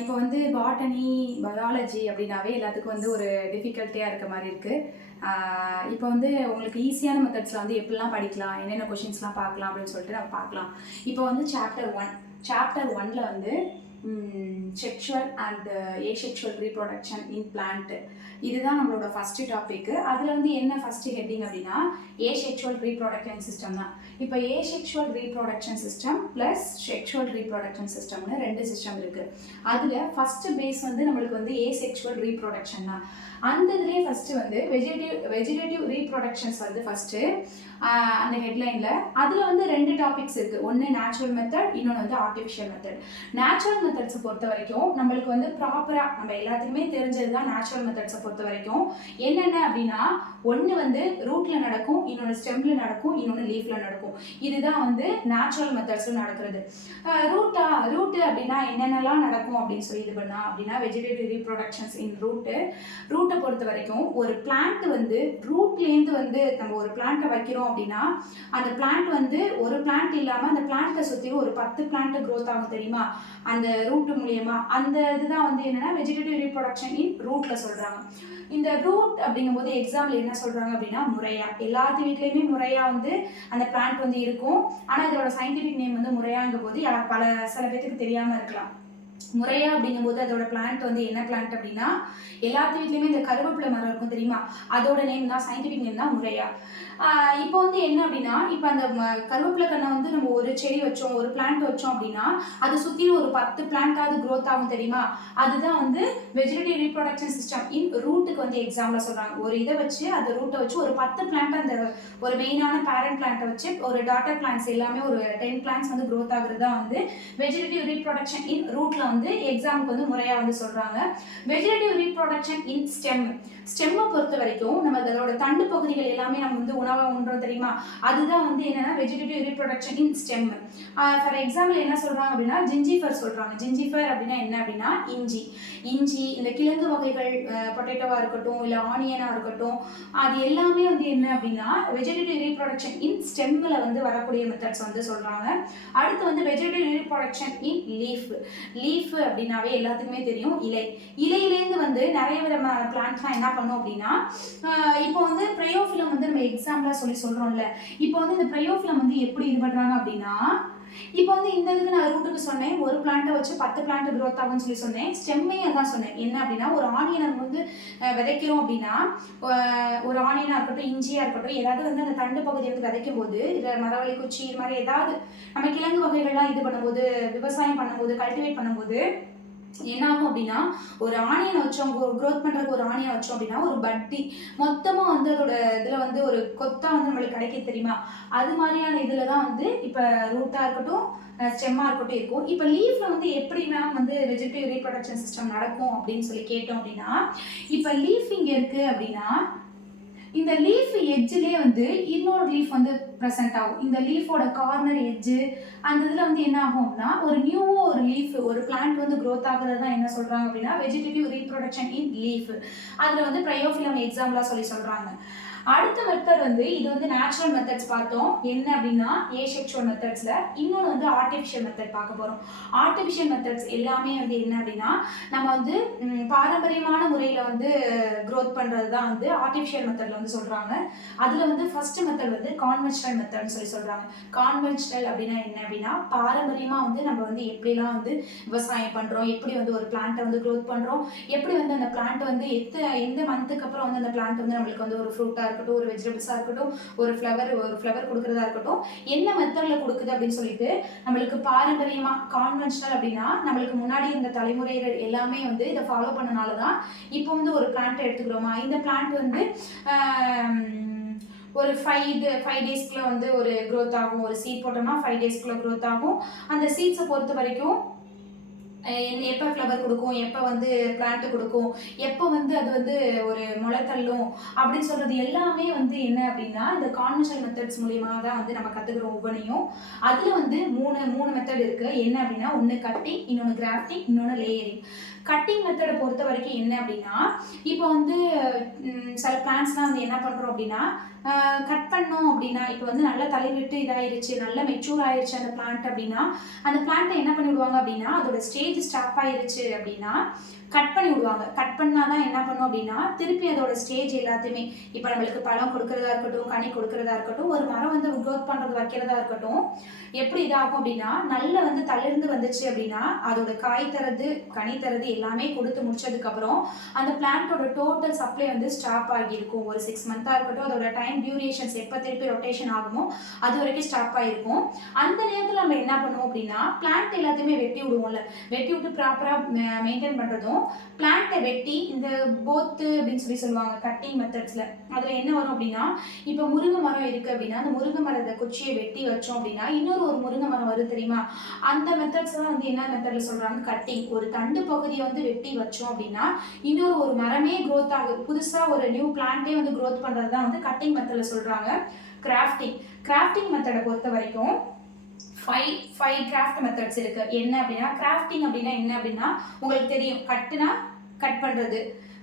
இப்போ வந்து botany, biology அப்படின்னாவே எல்லாத்துக்கும் வந்து ஒரு டிஃபிகல்ட்டியாக இருக்க மாதிரி இருக்குது. இப்போ வந்து உங்களுக்கு ஈஸியான மெத்தட்ஸில் வந்து எப்படிலாம் படிக்கலாம், என்னென்ன கொஷின்ஸ்லாம் பார்க்கலாம் அப்படின்னு சொல்லிட்டு நம்ம பார்க்கலாம். இப்போ வந்து சாப்டர் ஒன்னில் வந்து sexual and asexual reproduction in plant, இதுதான் நம்மளோட ஃபஸ்ட்டு டாபிக். அதில் வந்து என்ன ஃபஸ்ட்டு ஹெட்டிங் அப்படின்னா ஏசெக்ஷுவல் ரீப்ரொடக்ஷன் சிஸ்டம் தான். இப்போ asexual reproduction system plus sexual reproduction சிஸ்டம்னு 2 சிஸ்டம் இருக்குது. அதில் ஃபஸ்ட்டு பேஸ் வந்து நம்மளுக்கு வந்து ஏசெக்ஷுவல் ரீப்ரொடக்ஷன் தான். அந்த இதுலேயே ஃபஸ்ட்டு வந்து வெஜிடேட்டிவ் ரீப்ரொடக்ஷன்ஸ் வந்து ஃபஸ்ட்டு அந்த ஹெட்லைனில். அதில் வந்து 2 டாபிக்ஸ் இருக்குது. ஒன்று நேச்சுரல் மெத்தட், இன்னொன்று வந்து ஆர்டிஃபிஷியல் மெத்தட். நேச்சுரல் மெத்தட்ஸை பொறுத்த வரைக்கும் நம்மளுக்கு வந்து ப்ராப்பராக நம்ம எல்லாத்துக்குமே தெரிஞ்சது தான். நேச்சுரல் மெத்தட்ஸை பொறுத்த வரைக்கும் என்னென்ன அப்படின்னா, ஒன்று வந்து ரூட்டில் நடக்கும், இன்னொன்று ஸ்டெம்மில் நடக்கும், இன்னொன்று லீஃபில் நடக்கும். இதுதான் வந்து நேச்சுரல் மெத்தட்ஸில் நடக்கிறது. ரூட்டு அப்படின்னா என்னென்னலாம் நடக்கும் அப்படின்னு சொல்லி இது பண்ணா அப்படின்னா வெஜிடேட்டிவ் ரீப்ரொடக்ஷன்ஸ் இன் ரூட்டை பொறுத்த வரைக்கும் ஒரு பிளான்ட் வந்து ரூட்லேருந்து வந்து நம்ம ஒரு பிளான்ட்டை வைக்கிறோம் அப்படின்னா அந்த பிளான்ட் வந்து ஒரு பிளான்ட் இல்லாமல் அந்த பிளான்ட்டை சுற்றி ஒரு 10 பிளான்ட் க்ரோத் ஆகும் தெரியுமா, அந்த ரூட் மூலியமா. அந்த இதுதான் வந்து என்னன்னா வெஜிடேட்டிவ் ரீப்ரொடக்ஷன் இன் ரூட்ல சொல்றாங்க. இந்த ரூட் அப்படிங்கும்போது எக்ஸாம்பிள் என்ன சொல்றாங்க அப்படின்னா முறையா. எல்லாத்து வீட்லையுமே முறையா வந்து அந்த பிளான்ட் வந்து இருக்கும். ஆனால் இதோட சயின்டிஃபிக் நேம் வந்து முறையாங்கும் போது சில பேருக்கு தெரியாம இருக்கலாம். முறையா அப்படிங்கும்போது அதோட பிளான்ட் வந்து என்ன பிளான்ட் அப்படின்னா, எல்லாத்து வீட்லையுமே இந்த கருவேப்பிலை மரம் இருக்கும் தெரியுமா, அதோட நேம் தான், சயின்டிஃபிக் நேம் தான் முறையா. இப்போ வந்து என்ன அப்படின்னா, இப்போ அந்த கருவேப்பிலை கண்ணை வந்து நம்ம ஒரு செடி வச்சோம், ஒரு பிளான்ட் வச்சோம் அப்படின்னா அதை சுற்றி ஒரு 10 பிளான்ட்டாவது க்ரோத் ஆகும் தெரியுமா, அதுதான் வந்து வெஜிடேட்டிவ் ரீப்ரொடக்ஷன் சிஸ்டம் இன் ரூட்டுக்கு வந்து எக்ஸாம்பிளாக சொல்கிறாங்க. ஒரு இதை வச்சு அந்த ரூட்டை வச்சு ஒரு 10 பிளான்ட், அந்த ஒரு மெயினான பேரண்ட் பிளான்ட்டை வச்சு ஒரு டாட்டர் பிளான்ட்ஸ் எல்லாமே ஒரு 10 பிளான்ட்ஸ் வந்து க்ரோத் ஆகுறது தான் வந்து வெஜிடேட்டிவ் ரீப்ரொடக்ஷன் இன் ரூட்ல வந்து எக்ஸாம்பிளுக்கு வந்து முறையாக வந்து சொல்கிறாங்க. வெஜிடேட்டிவ் ரீப்ரொடக்ஷன் இன் ஸ்டெம்மை பொறுத்த வரைக்கும் நம்ம அதோட தண்டு பகுதிகள் எல்லாமே நம்ம வந்து உணவாக உண்றோம் தெரியுமா, அதுதான் வந்து என்னன்னா vegetative reproduction in stem. For example என்ன சொல்கிறாங்க அப்படின்னா ஜிஞ்சிஃபர் சொல்கிறாங்க. ஜிஞ்சிஃபர் அப்படின்னா என்ன அப்படின்னா இஞ்சி, இந்த கிழங்கு வகைகள், பொட்டேட்டோவாக இருக்கட்டும் இல்லை ஆனியனாக இருக்கட்டும், அது எல்லாமே வந்து என்ன அப்படின்னா வெஜிடேட்டிவ் ரீப்ரொடக்ஷன் இன் ஸ்டெம்மில் வந்து வரக்கூடிய மெத்தட்ஸ் வந்து சொல்கிறாங்க. அடுத்து வந்து வெஜிடேட்டிவ் ரீப்ரொடக்ஷன் இன் லீஃப் அப்படின்னாவே எல்லாத்துக்குமே தெரியும், இலையிலேருந்து வந்து நிறைய விதமான பிளான்ட்ஸ்லாம் என்ன பண்ணும் அப்படின்னா, இப்போ வந்து ப்ரையோஃபிலம் வந்து நம்ம எக்ஸாம்பிளாக சொல்கிறோம்ல, இப்போ வந்து இந்த ப்ரையோஃபிலம் வந்து எப்படி இது பண்ணுறாங்க அப்படின்னா, இப்போ வந்து இந்த இதுக்கு நான் ரூட்டுக்கு சொன்னேன், ஒரு பிளான்ட்டை வச்சு 10 பிளான்ட் க்ரோத் ஆகும்னு சொல்லி சொன்னேன். ஸ்டெம்மையும் தான் சொன்னேன். என்ன அப்படின்னா, ஒரு ஆனியனை வந்து விதைக்கிறோம் அப்படின்னா, ஒரு ஆனியனாக இருக்கட்டும், இஞ்சியாக இருக்கட்டும், ஏதாவது வந்து அந்த தண்டு பகுதியை வந்து விதைக்கும் போது இல்லை மரவள்ளி குச்சி இது மாதிரி ஏதாவது நம்ம கிழங்கு வகைகள்லாம் இது பண்ணும்போது, விவசாயம் பண்ணும்போது, கல்டிவேட் பண்ணும்போது என்ன ஆகும் அப்படின்னா, ஒரு ஆனியன் வச்சோம், க்ரோத் பண்ணுறதுக்கு ஒரு ஆனியன் வச்சோம் அப்படின்னா ஒரு பட்டி மொத்தமாக வந்து அதோட இதில் வந்து ஒரு கொத்தா வந்து நம்மளுக்கு கிடைக்க தெரியுமா, அது மாதிரியான இதில் தான் வந்து இப்போ ரூட்டாக இருக்கட்டும் ஸ்டெம்மாக இருக்கட்டும் இருக்கும். இப்போ லீஃபில் வந்து எப்படி மேம் வந்து வெஜிடேட்டிவ் ரீப்ரொடக்ஷன் சிஸ்டம் நடக்கும் அப்படின்னு சொல்லி கேட்டோம் அப்படின்னா, இப்போ லீஃப் இங்கே இருக்குது அப்படின்னா இந்த லீஃப் எட்ஜ்லேயே வந்து இன்னொரு லீஃப் வந்து ப்ரெசென்ட் ஆகும். இந்த லீஃபோட கார்னர் எட்ஜு அந்த இதில் வந்து என்ன ஆகும் அப்படின்னா ஒரு லீஃப், ஒரு பிளான்ட் வந்து க்ரோத் ஆகுறது தான் என்ன சொல்கிறாங்க அப்படின்னா வெஜிடேட்டிவ் ரீப்ரொடக்ஷன் இன் லீஃப். அதில் வந்து ப்ரையோஃபிலம் எக்ஸாம்பிளாக சொல்லி சொல்கிறாங்க. அடுத்த மெத்தட் வந்து இது வந்து நேச்சுரல் மெத்தட்ஸ் பார்த்தோம். என்ன அப்படின்னா ஏசெக்ஷுவல் மெத்தட்ஸில். இன்னொன்று வந்து ஆர்டிஃபிஷியல் மெத்தட் பார்க்க போகிறோம். ஆர்டிஃபிஷியல் மெத்தட்ஸ் எல்லாமே வந்து என்ன அப்படின்னா, நம்ம வந்து பாரம்பரியமான முறையில் வந்து க்ரோத் பண்ணுறது தான் வந்து ஆர்டிஃபிஷியல் மெத்தடில் வந்து சொல்கிறாங்க. அதில் வந்து ஃபஸ்ட்டு மெத்தட் வந்து கான்வென்ஷனல் மெத்தட்னு சொல்லி சொல்கிறாங்க. கான்வென்ஷனல் அப்படின்னா என்ன அப்படின்னா, பாரம்பரியமாக வந்து நம்ம வந்து எப்படிலாம் வந்து விவசாயம் பண்ணுறோம், எப்படி வந்து ஒரு பிளான்ட்டை வந்து க்ரோத் பண்ணுறோம், எப்படி வந்து அந்த பிளான்ட் வந்து எந்த மந்த்துக்கு அப்புறம் வந்து அந்த பிளான்ட் வந்து நம்மளுக்கு வந்து ஒரு ஃப்ரூட்டாக இருக்கட்டும், ஒரு வெஜிடபிள்ஸாக இருக்கட்டும், ஒரு ஃப்ளவர் கொடுக்குறதா இருக்கட்டும், என்ன மெத்தடில் கொடுக்குது அப்படின்னு சொல்லிட்டு நம்மளுக்கு பாரம்பரியமாக கான்வென்ஷனல் அப்படின்னா நம்மளுக்கு முன்னாடி இந்த தலைமுறைகள் எல்லாமே வந்து இதை ஃபாலோ பண்ணனால தான் இப்போ வந்து ஒரு பிளான்ட்டை எடுத்துக்கிறோமா, இந்த பிளான்ட் வந்து ஒரு 5 டேஸ்க்குள்ள வந்து ஒரு க்ரோத் ஆகும். ஒரு சீட் போட்டோம்னா 5 டேஸ்க்குள்ள க்ரோத் ஆகும். அந்த சீட்ஸை பொறுத்த வரைக்கும் எப்போ ஃப்ளவர் கொடுக்கும், எப்போ வந்து பிளான்ட்டு கொடுக்கும், எப்போ வந்து அது வந்து ஒரு முளை தள்ளும் அப்படின்னு சொல்கிறது எல்லாமே வந்து என்ன அப்படின்னா இந்த கான்வென்ஷனல் மெத்தட்ஸ் மூலியமாக தான் வந்து நம்ம கற்றுக்குறோம் ஒவ்வொன்றையும். அதில் வந்து மூணு மெத்தட் இருக்குது. என்ன அப்படின்னா, ஒன்று கட்டிங், இன்னொன்று கிராஃப்டிங், இன்னொன்று லேயரிங். கட்டிங் மெத்தடை பொறுத்த வரைக்கும் என்ன அப்படின்னா, இப்போ வந்து சில பிளான்ட்ஸ்லாம் வந்து என்ன பண்ணுறோம் அப்படின்னா, கட் பண்ணோம் அப்படின்னா, இப்போ வந்து நல்லா தளிர்விட்டு இதாயிருச்சு, நல்லா மெச்சூர் ஆயிருச்சு அந்த பிளான்ட் அப்படின்னா, அந்த பிளான்ட்டை என்ன பண்ணி விடுவாங்க அப்படின்னா, அதோட ஸ்டேஜ் ஸ்டாப் ஆயிருச்சு அப்படின்னா கட் பண்ணி விடுவாங்க. கட் பண்ணாதான் என்ன பண்ணும் அப்படின்னா, திருப்பி அதோட ஸ்டேஜ் எல்லாத்தையுமே, இப்போ நம்மளுக்கு பழம் கொடுக்கறதா இருக்கட்டும், கனி கொடுக்கறதா இருக்கட்டும், ஒரு மரம் வந்து க்ரோத் பண்றது வைக்கிறதா இருக்கட்டும், எப்படி இதாகும் அப்படின்னா, நல்ல வந்து தளிர்ந்து வந்துச்சு அப்படின்னா, அதோட காய் தரது, கனி தரது எல்லாமே கொடுத்து முடிச்சதுக்கு அப்புறம் அந்த பிளான்ட்டோட டோட்டல் சப்ளை வந்து ஸ்டாப் ஆகியிருக்கும். ஒரு 6 மந்த்தா இருக்கட்டும், அதோட டைம் டியூரேஷன்ஸ் எப்போ திருப்பி ரொட்டேஷன் ஆகுமோ அது வரைக்கும் ஸ்டாப் ஆகிருக்கும். அந்த நேரத்தில் நம்ம என்ன பண்ணுவோம் அப்படின்னா, பிளான்ட் எல்லாத்தையுமே வெட்டி விடுவோம்ல, வெட்டி விட்டு ப்ராப்பராக மெயின்டைன் பண்ணுறதும், பிளான்ட்டை வெட்டி இந்த போத்து அப்படின்னு சொல்லுவாங்க கட்டிங் மெத்தட்ஸ்ல. அதுல என்ன வரும் அப்படின்னா, இப்போ முருங்கை மரம் இருக்கு அப்படின்னா, அந்த முருங்கை மரத்தை குச்சியை வெட்டி வச்சோம் அப்படின்னா இன்னொரு ஒரு முருங்கை மரம் வரும் தெரியுமா? அந்த மெத்தட்ஸ் தான் வந்து என்ன மெத்தட்ல சொல்றாங்க, கட்டிங். ஒரு தண்டு பகுதியை வந்து வெட்டி வச்சோம் அப்படின்னா இன்னொரு ஒரு மரமே க்ரோத் ஆகுது, புதுசா ஒரு நியூ பிளான்ட்டே வந்து க்ரோத் பண்றது தான் வந்து கட்டிங் மெத்தட்ல சொல்றாங்க. கிராஃப்டிங் மெத்தடை பொறுத்த வரைக்கும் ஃபைவ் கிராஃப்ட் மெத்தட்ஸ் இருக்கு. என்ன அப்படின்னா, கிராஃப்டிங் அப்படின்னா என்ன அப்படின்னா, உங்களுக்கு தெரியும், கட்டுனா கட் பண்றது,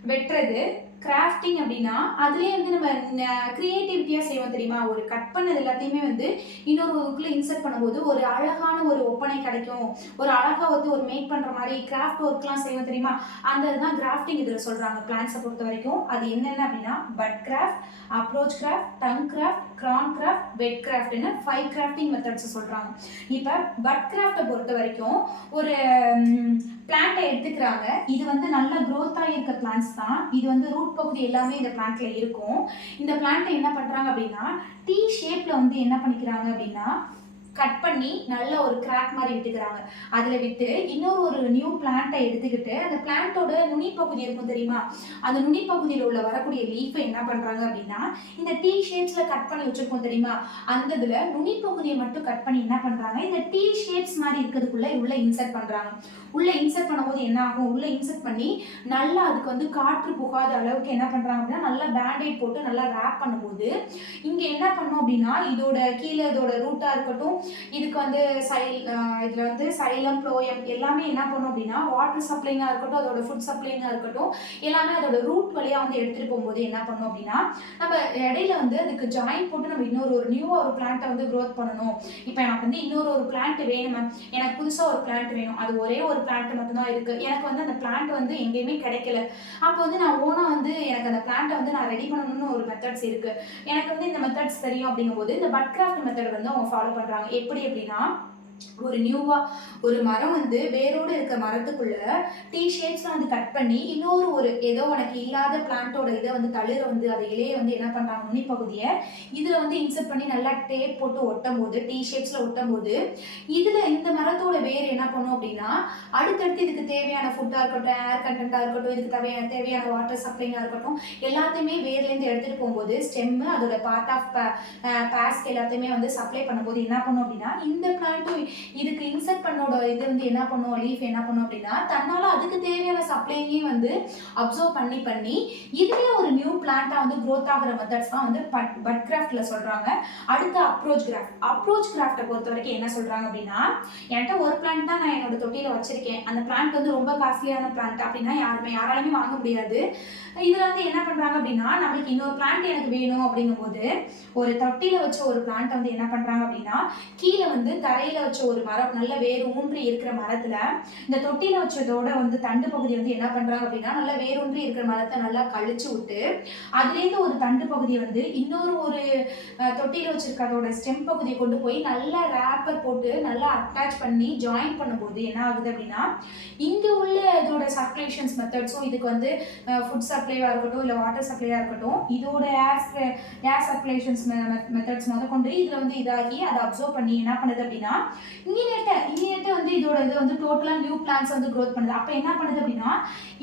வெட்டுறது. கிராஃப்டிங் அப்படின்னா அதுலேயே வந்து நம்ம கிரியேட்டிவிட்டியாக செய்வோம் தெரியுமா? ஒரு கட் பண்ணது எல்லாத்தையுமே வந்து இன்னொரு ஒர்க்குள்ள இன்சர்ட் பண்ணும்போது ஒரு அழகான ஒரு ஒப்பனை கிடைக்கும், ஒரு அழகாக வந்து ஒரு மேக் பண்ணுற மாதிரி கிராஃப்ட் ஒர்க்லாம் செய்வோம் தெரியுமா? அந்த இதுதான் கிராஃப்டிங் இதில் சொல்கிறாங்க. பிளான்ஸை பொறுத்த வரைக்கும் அது என்னென்ன அப்படின்னா, bud graft, approach graft, tongue graft, crown graft, wedge கிராஃப்ட்னு 5 கிராஃப்டிங் மெத்தட்ஸ் சொல்கிறாங்க. இப்போ பட் கிராஃப்டை பொறுத்த வரைக்கும் ஒரு பிளான்ட்டை எடுத்துக்கிறாங்க. இது வந்து நல்ல க்ரோத் ஆகியிருக்க பிளான்ஸ் தான். இது வந்து ரூட் பகுதி எல்லாமே இந்த பிளான்ட்ல இருக்கும். இந்த பிளான்ட்டை என்ன பண்றாங்க அப்படின்னா, டி ஷேப்ல வந்து என்ன பண்ணிக்கிறாங்க அப்படின்னா, கட் பண்ணி நல்ல ஒரு கிராக் மாதிரி விட்டுக்கிறாங்க. அதில் விட்டு இன்னொரு ஒரு நியூ பிளான்ட்டை எடுத்துக்கிட்டு அந்த பிளான்ட்டோட நுனி பகுதி இருக்கும் தெரியுமா? அந்த நுனி பகுதியில் உள்ள வரக்கூடிய லீஃபை என்ன பண்ணுறாங்க அப்படின்னா, இந்த டீ ஷேப்ஸில் கட் பண்ணி வச்சுருக்கோம் தெரியுமா? அந்த இதில் நுனி பகுதியை மட்டும் கட் பண்ணி என்ன பண்ணுறாங்க, இந்த டீ ஷேப்ஸ் மாதிரி இருக்கிறதுக்குள்ளே உள்ளே இன்சர்ட் பண்ணுறாங்க. உள்ளே இன்சர்ட் பண்ணும்போது என்ன ஆகும், உள்ளே இன்சர்ட் பண்ணி நல்லா அதுக்கு வந்து காற்று புகாத அளவுக்கு என்ன பண்ணுறாங்க அப்படின்னா, நல்லா பேண்டேட் போட்டு நல்லா ரேப் பண்ணும்போது இங்கே என்ன பண்ணோம் அப்படின்னா, இதோட கீழே இதோட ரூட்டாக இருக்கட்டும், இதுக்கு வந்து இதில் வந்து சைலம், ப்ளோயம் எல்லாமே என்ன பண்ணும் அப்படின்னா, வாட்டர் சப்ளைங்காக இருக்கட்டும், அதோட ஃபுட் சப்ளைங்காக இருக்கட்டும், எல்லாமே அதோட ரூட் வழியாக வந்து எடுத்துகிட்டு போகும்போது என்ன பண்ணும் அப்படின்னா, நம்ம இடையில வந்து அதுக்கு ஜாயின் போட்டு நம்ம இன்னொரு ஒரு நியூவாக ஒரு பிளான்ட்டை வந்து க்ரோத் பண்ணணும். இப்போ எனக்கு வந்து இன்னொரு ஒரு பிளான்ட் வேணும் மேம், எனக்கு புதுசாக ஒரு பிளான்ட் வேணும், அது ஒரே ஒரு பிளான்ட் மட்டும்தான் இருக்குது, எனக்கு வந்து அந்த பிளான்ட் வந்து எங்கேயுமே கிடைக்கல, அப்போ வந்து நான் ஓனாக வந்து எனக்கு அந்த பிளான்ட்டை வந்து நான் ரெடி பண்ணணும்னு ஒரு மெத்தட்ஸ் இருக்குது, எனக்கு வந்து இந்த மெத்தட்ஸ் தெரியும் அப்படிங்கும்போது இந்த பட் கிராஃப்ட் மெத்தட் வந்து அவங்க ஃபாலோ பண்ணுறாங்க. எப்படி அப்படின்னா, ஒரு நியூவா ஒரு மரம் வந்து வேரோடு இருக்க மரத்துக்குள்ள டி ஷேப்ஸ்ல வந்து கட் பண்ணி இன்னொரு ஒரு ஏதோ உனக்கு இல்லாத பிளான்ட்டோட இதை வந்து தளிர வந்து அதை இலையை வந்து என்ன பண்றாங்க, நுனி பகுதியை இதுல வந்து இன்சர்ட் பண்ணி நல்லா டேப் போட்டு ஒட்டும் போது, டி ஷேப்ஸ்ல ஒட்டும் போது இதுல இந்த மரத்தோட வேர் என்ன பண்ணும் அப்படின்னா, அடுத்தடுத்து இதுக்கு தேவையான ஃபுட்டா இருக்கட்டும், ஏர் கண்டென்ட்டா இருக்கட்டும், இதுக்கு தேவையான வாட்டர் சப்ளைங்கா இருக்கட்டும், எல்லாத்தையுமே வேர்ல இருந்து எடுத்துட்டு போகும்போது ஸ்டெம் அதோட பார்ட் ஆஃப் பாஸ்ட் எல்லாத்தையுமே வந்து சப்ளை பண்ணும்போது என்ன பண்ணும் அப்படின்னா, இந்த பிளான்ட்டும் இதுக்கு இன்சர்ட் பண்ணோட இது வந்து என்ன பண்ணும், லீஃப் என்ன பண்ணும் அப்படின்னா, தன்னால அதுக்கு தேவையான சப்ளைங்கையும் வந்து அப்சர்வ் பண்ணி இதுலயே ஒரு நியூ பிளான்ட்டா வந்து க்ரோத் ஆகிற மெத்தட்ஸ் தான் வந்து பட் கிராஃப்ட்ல சொல்றாங்க. அடுத்து அப்ரோச் கிராஃப்டை பொறுத்த வரைக்கும் என்ன சொல்றாங்க அப்படின்னா, என்கிட்ட ஒரு பிளான்ட் தான் நான் என்னோட தொட்டியில வச்சிருக்கேன், அந்த பிளான்ட் வந்து ரொம்ப காஸ்ட்லியான பிளான்ட் அப்படின்னா யாராலுமே வாங்க முடியாது. இதுல வந்து என்ன பண்றாங்க அப்படின்னா, நம்மளுக்கு இன்னொரு பிளான்ட் எனக்கு வேணும் அப்படிங்கும்போது ஒரு தொட்டியில வச்ச ஒரு பிளான்ட் வந்து என்ன பண்றாங்க அப்படின்னா, கீழே வந்து தரையில வச்ச ஒரு மரம் நல்ல வேறு ஊன்றி இருக்கிற மரத்துல இந்த தொட்டியில வச்சதோட வந்து தண்டு பகுதி வந்து என்ன பண்றாங்க அப்படின்னா, நல்லா வேரூன்றி இருக்கிற மரத்தை நல்லா கழிச்சு விட்டு அதுலேருந்து ஒரு தண்டு பகுதியை வந்து இன்னொரு ஒரு தொட்டியில வச்சிருக்கிறதோட ஸ்டெம் பகுதியை கொண்டு போய் நல்லா ரேப்பர் போட்டு நல்லா அட்டாச் பண்ணி ஜாயின் பண்ணும்போது என்ன ஆகுது அப்படின்னா, இங்க உள்ள இதோட சர்க்குலேஷன்ஸ் மெத்தட்ஸும் இதுக்கு வந்து ஃபுட் சப்ளைவா இருக்கட்டும், இல்லை வாட்டர் சப்ளைவா இருக்கட்டும், இதோட ஏர் சர்க்குலேஷன்ஸ் மெத்தட்ஸ் கொண்டு இதுல வந்து இதாகி அதை அப்சர்வ் பண்ணி என்ன பண்ணுது அப்படின்னா, இமீடியட்டா வந்து இதோட இது வந்து டோட்டலா நியூ பிளான்ட்ஸ் வந்து க்ரோத் பண்ணுது. அப்ப என்ன பண்ணுது அப்படின்னா,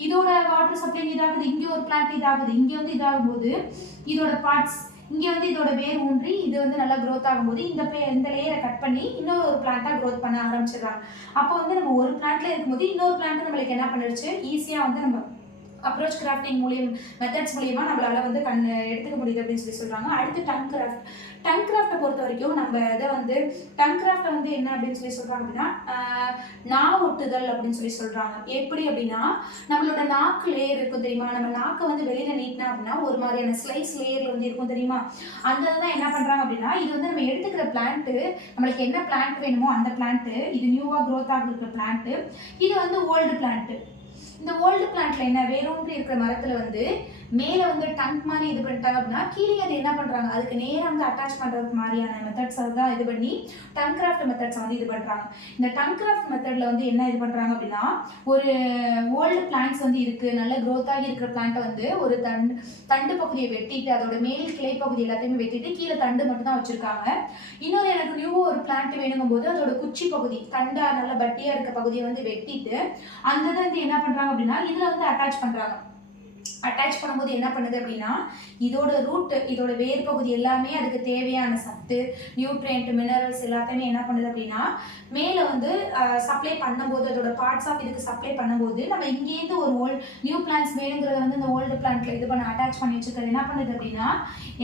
இதோட வாட்டர் சப்ளை இதாகுது, இங்க ஒரு பிளான்ட் இதாகுது, இங்க வந்து இதாகும் போது இதோட பார்ட்ஸ் இங்க வந்து இதோட வேர் ஊன்றி இது வந்து நல்லா க்ரோத் ஆகும்போது இந்த லேயரை கட் பண்ணி இன்னொரு ஒரு பிளான்ட்டா க்ரோத் பண்ண ஆரம்பிச்சிடறாங்க. அப்போ வந்து நம்ம ஒரு பிளான்ட்ல இருக்கும்போது இன்னொரு பிளான்ட் நம்மளுக்கு என்ன பண்ணிருச்சு, ஈஸியா வந்து நம்ம அப்ரோச் கிராஃப்டிங் மெத்தட்ஸ் மூலியமாக நம்மளால வந்து எடுத்துக்க முடியுது அப்படின்னு சொல்லி சொல்கிறாங்க. அடுத்து டங் கிராஃப்ட். டங் கிராஃப்டை பொறுத்த வரைக்கும் நம்ம இதை வந்து டங் கிராஃப்டை வந்து என்ன அப்படின்னு சொல்லி சொல்கிறாங்க அப்படின்னா நா ஒட்டுதல் அப்படின்னு சொல்லி சொல்கிறாங்க. எப்படி அப்படின்னா நம்மளோட நாக்கு லேயர் இருக்கும் தெரியுமா, நம்ம நாக்கை வந்து வெளியில் நீட்டினா அப்படின்னா ஒரு மாதிரியான ஸ்லைஸ் லேயரில் வந்து இருக்கும் தெரியுமா, அந்த தான் என்ன பண்ணுறாங்க அப்படின்னா இது வந்து நம்ம எடுத்துக்கிற பிளான்ட்டு, நம்மளுக்கு என்ன பிளான்ட் வேணுமோ அந்த பிளான்ட்டு, இது நியூவாக க்ரோத் ஆகிருக்கிற பிளான்ட்டு, இது வந்து ஓல்டு பிளான்ட்டு. இந்த ஓல்டு பிளான்ட்ல என்ன வேரூன்றி இருக்கிற மரத்துல வந்து மேலே வந்து டங்க் மாதிரி இது பண்ணிட்டாங்க அப்படின்னா கீழே அது என்ன பண்ணுறாங்க, அதுக்கு நேராக வந்து அட்டாச் பண்ணுறதுக்கு மாதிரியான மெத்தட்ஸை தான் இது பண்ணி டங் கிராஃப்ட் மெத்தட்ஸை வந்து இது பண்ணுறாங்க. இந்த டங் கிராஃப்ட் மெத்தடில் வந்து என்ன இது பண்ணுறாங்க அப்படின்னா ஒரு ஓல்டு பிளான்ட்ஸ் வந்து இருக்குது, நல்ல க்ரோத் ஆகி இருக்கிற பிளான்ட்டை வந்து ஒரு தண்டு பகுதியை வெட்டிட்டு அதோட மேல் கிளை பகுதி எல்லாத்தையுமே வெட்டிட்டு கீழே தண்டு மட்டும் தான் வச்சுருக்காங்க. இன்னொரு எனக்கு நியூவாக ஒரு பிளான்ட் வேணுங்கும் போது அதோட குச்சி பகுதி தண்டா நல்ல பட்டியாக இருக்க பகுதியை வந்து வெட்டிட்டு அந்த இதை வந்து என்ன பண்ணுறாங்க அப்படின்னா இதில் வந்து அட்டாச் பண்ணுறாங்க. அட்டாச் பண்ணும்போது என்ன பண்ணுது அப்படின்னா இதோட ரூட், இதோட வேர் பகுதி எல்லாமே அதுக்கு தேவையான சத்து, நியூட்ரியன்ட், மினரல்ஸ் எல்லாத்தையுமே என்ன பண்ணுது அப்படின்னா மேலே வந்து சப்ளை பண்ணும்போது அதோட பார்ட்ஸ் ஆஃப் இதுக்கு சப்ளை பண்ணும்போது நம்ம இங்கேருந்து ஒரு நியூ பிளான்ட்ஸ் வேணுங்கிறத வந்து இந்த ஓல்டு பிளான்ட்ல இது பண்ண அட்டாச் பண்ணி வச்சுக்கிறது என்ன பண்ணுது அப்படின்னா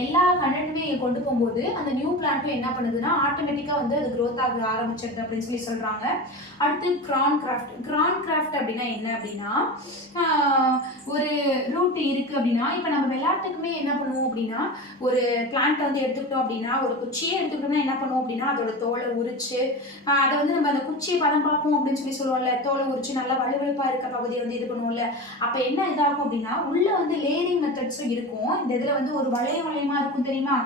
எல்லா கண்டென்ட்டுமே கொண்டு போகும்போது அந்த நியூ பிளான்ட்டும் என்ன பண்ணுதுன்னா ஆட்டோமேட்டிக்காக வந்து அது க்ரோத் ஆக ஆரம்பிச்சிருது அப்படின்னு சொல்லி சொல்கிறாங்க. அடுத்து கிரான் கிராஃப்ட். கிரான் கிராஃப்ட் அப்படின்னா என்ன அப்படின்னா ஒரு ரூட் இருக்குது அப்படின்னா இப்போ நம்ம விளையாட்டுக்குமே என்ன பண்ணுவோம் அப்படின்னா ஒரு பிளான்ட்டை வந்து எடுத்துக்கிட்டோம் அப்படின்னா ஒரு குச்சியே எடுத்துக்கிட்டோம்னா என்ன பண்ணுவோம் அப்படின்னா அதோட தோலை உரிச்சு அதை வந்து நம்ம அந்த குச்சியை பதம் பார்ப்போம் அப்படின்னு சொல்லி சொல்லுவோம்ல, தோலை உரிச்சு நல்லா வலுவழுப்பாக இருக்க பகுதியை வந்து இது பண்ணுவோம்ல. அப்போ என்ன இதாகும் அப்படின்னா உள்ள வந்து லேயரிங் மெத்தட்ஸும் இருக்கும். இந்த இதில் வந்து ஒரு வளையமா இருக்கும் தெரியுமா,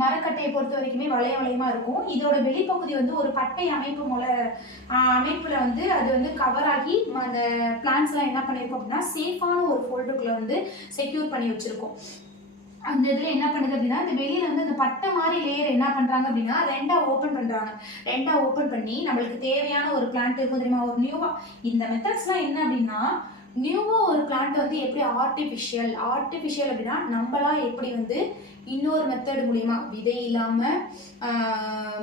மரக்கட்டையை பொறுத்த வரைக்குமே வளையமா இருக்கும். இதோட வெளிப்பகுதி வந்து ஒரு பட்டை அமைப்புல வந்து அது வந்து கவர் ஆகி அந்த பிளான்ஸ் எல்லாம் என்ன பண்ணிருக்கோம் அப்படின்னா சேஃபான ஒரு ஃபோல்டருக்குள்ள வந்து செக்யூர் பண்ணி வச்சிருக்கோம். அந்த இதில் என்ன பண்ணுது அப்படின்னா இந்த வெளியில வந்து அந்த பட்டை மாதிரி லேயர் என்ன பண்றாங்க அப்படின்னா ரெண்டா ஓப்பன் பண்ணி நம்மளுக்கு தேவையான ஒரு பிளான்ட் இருக்கும் தெரியுமா, ஒரு நியூவா இந்த மெத்தட்ஸ்லாம் என்ன அப்படின்னா நியூவாக ஒரு பிளான்ட் வந்து எப்படி ஆர்டிஃபிஷியல் அப்படின்னா நம்மளா எப்படி வந்து இன்னொரு மெத்தட் மூலியமா விதை இல்லாமல்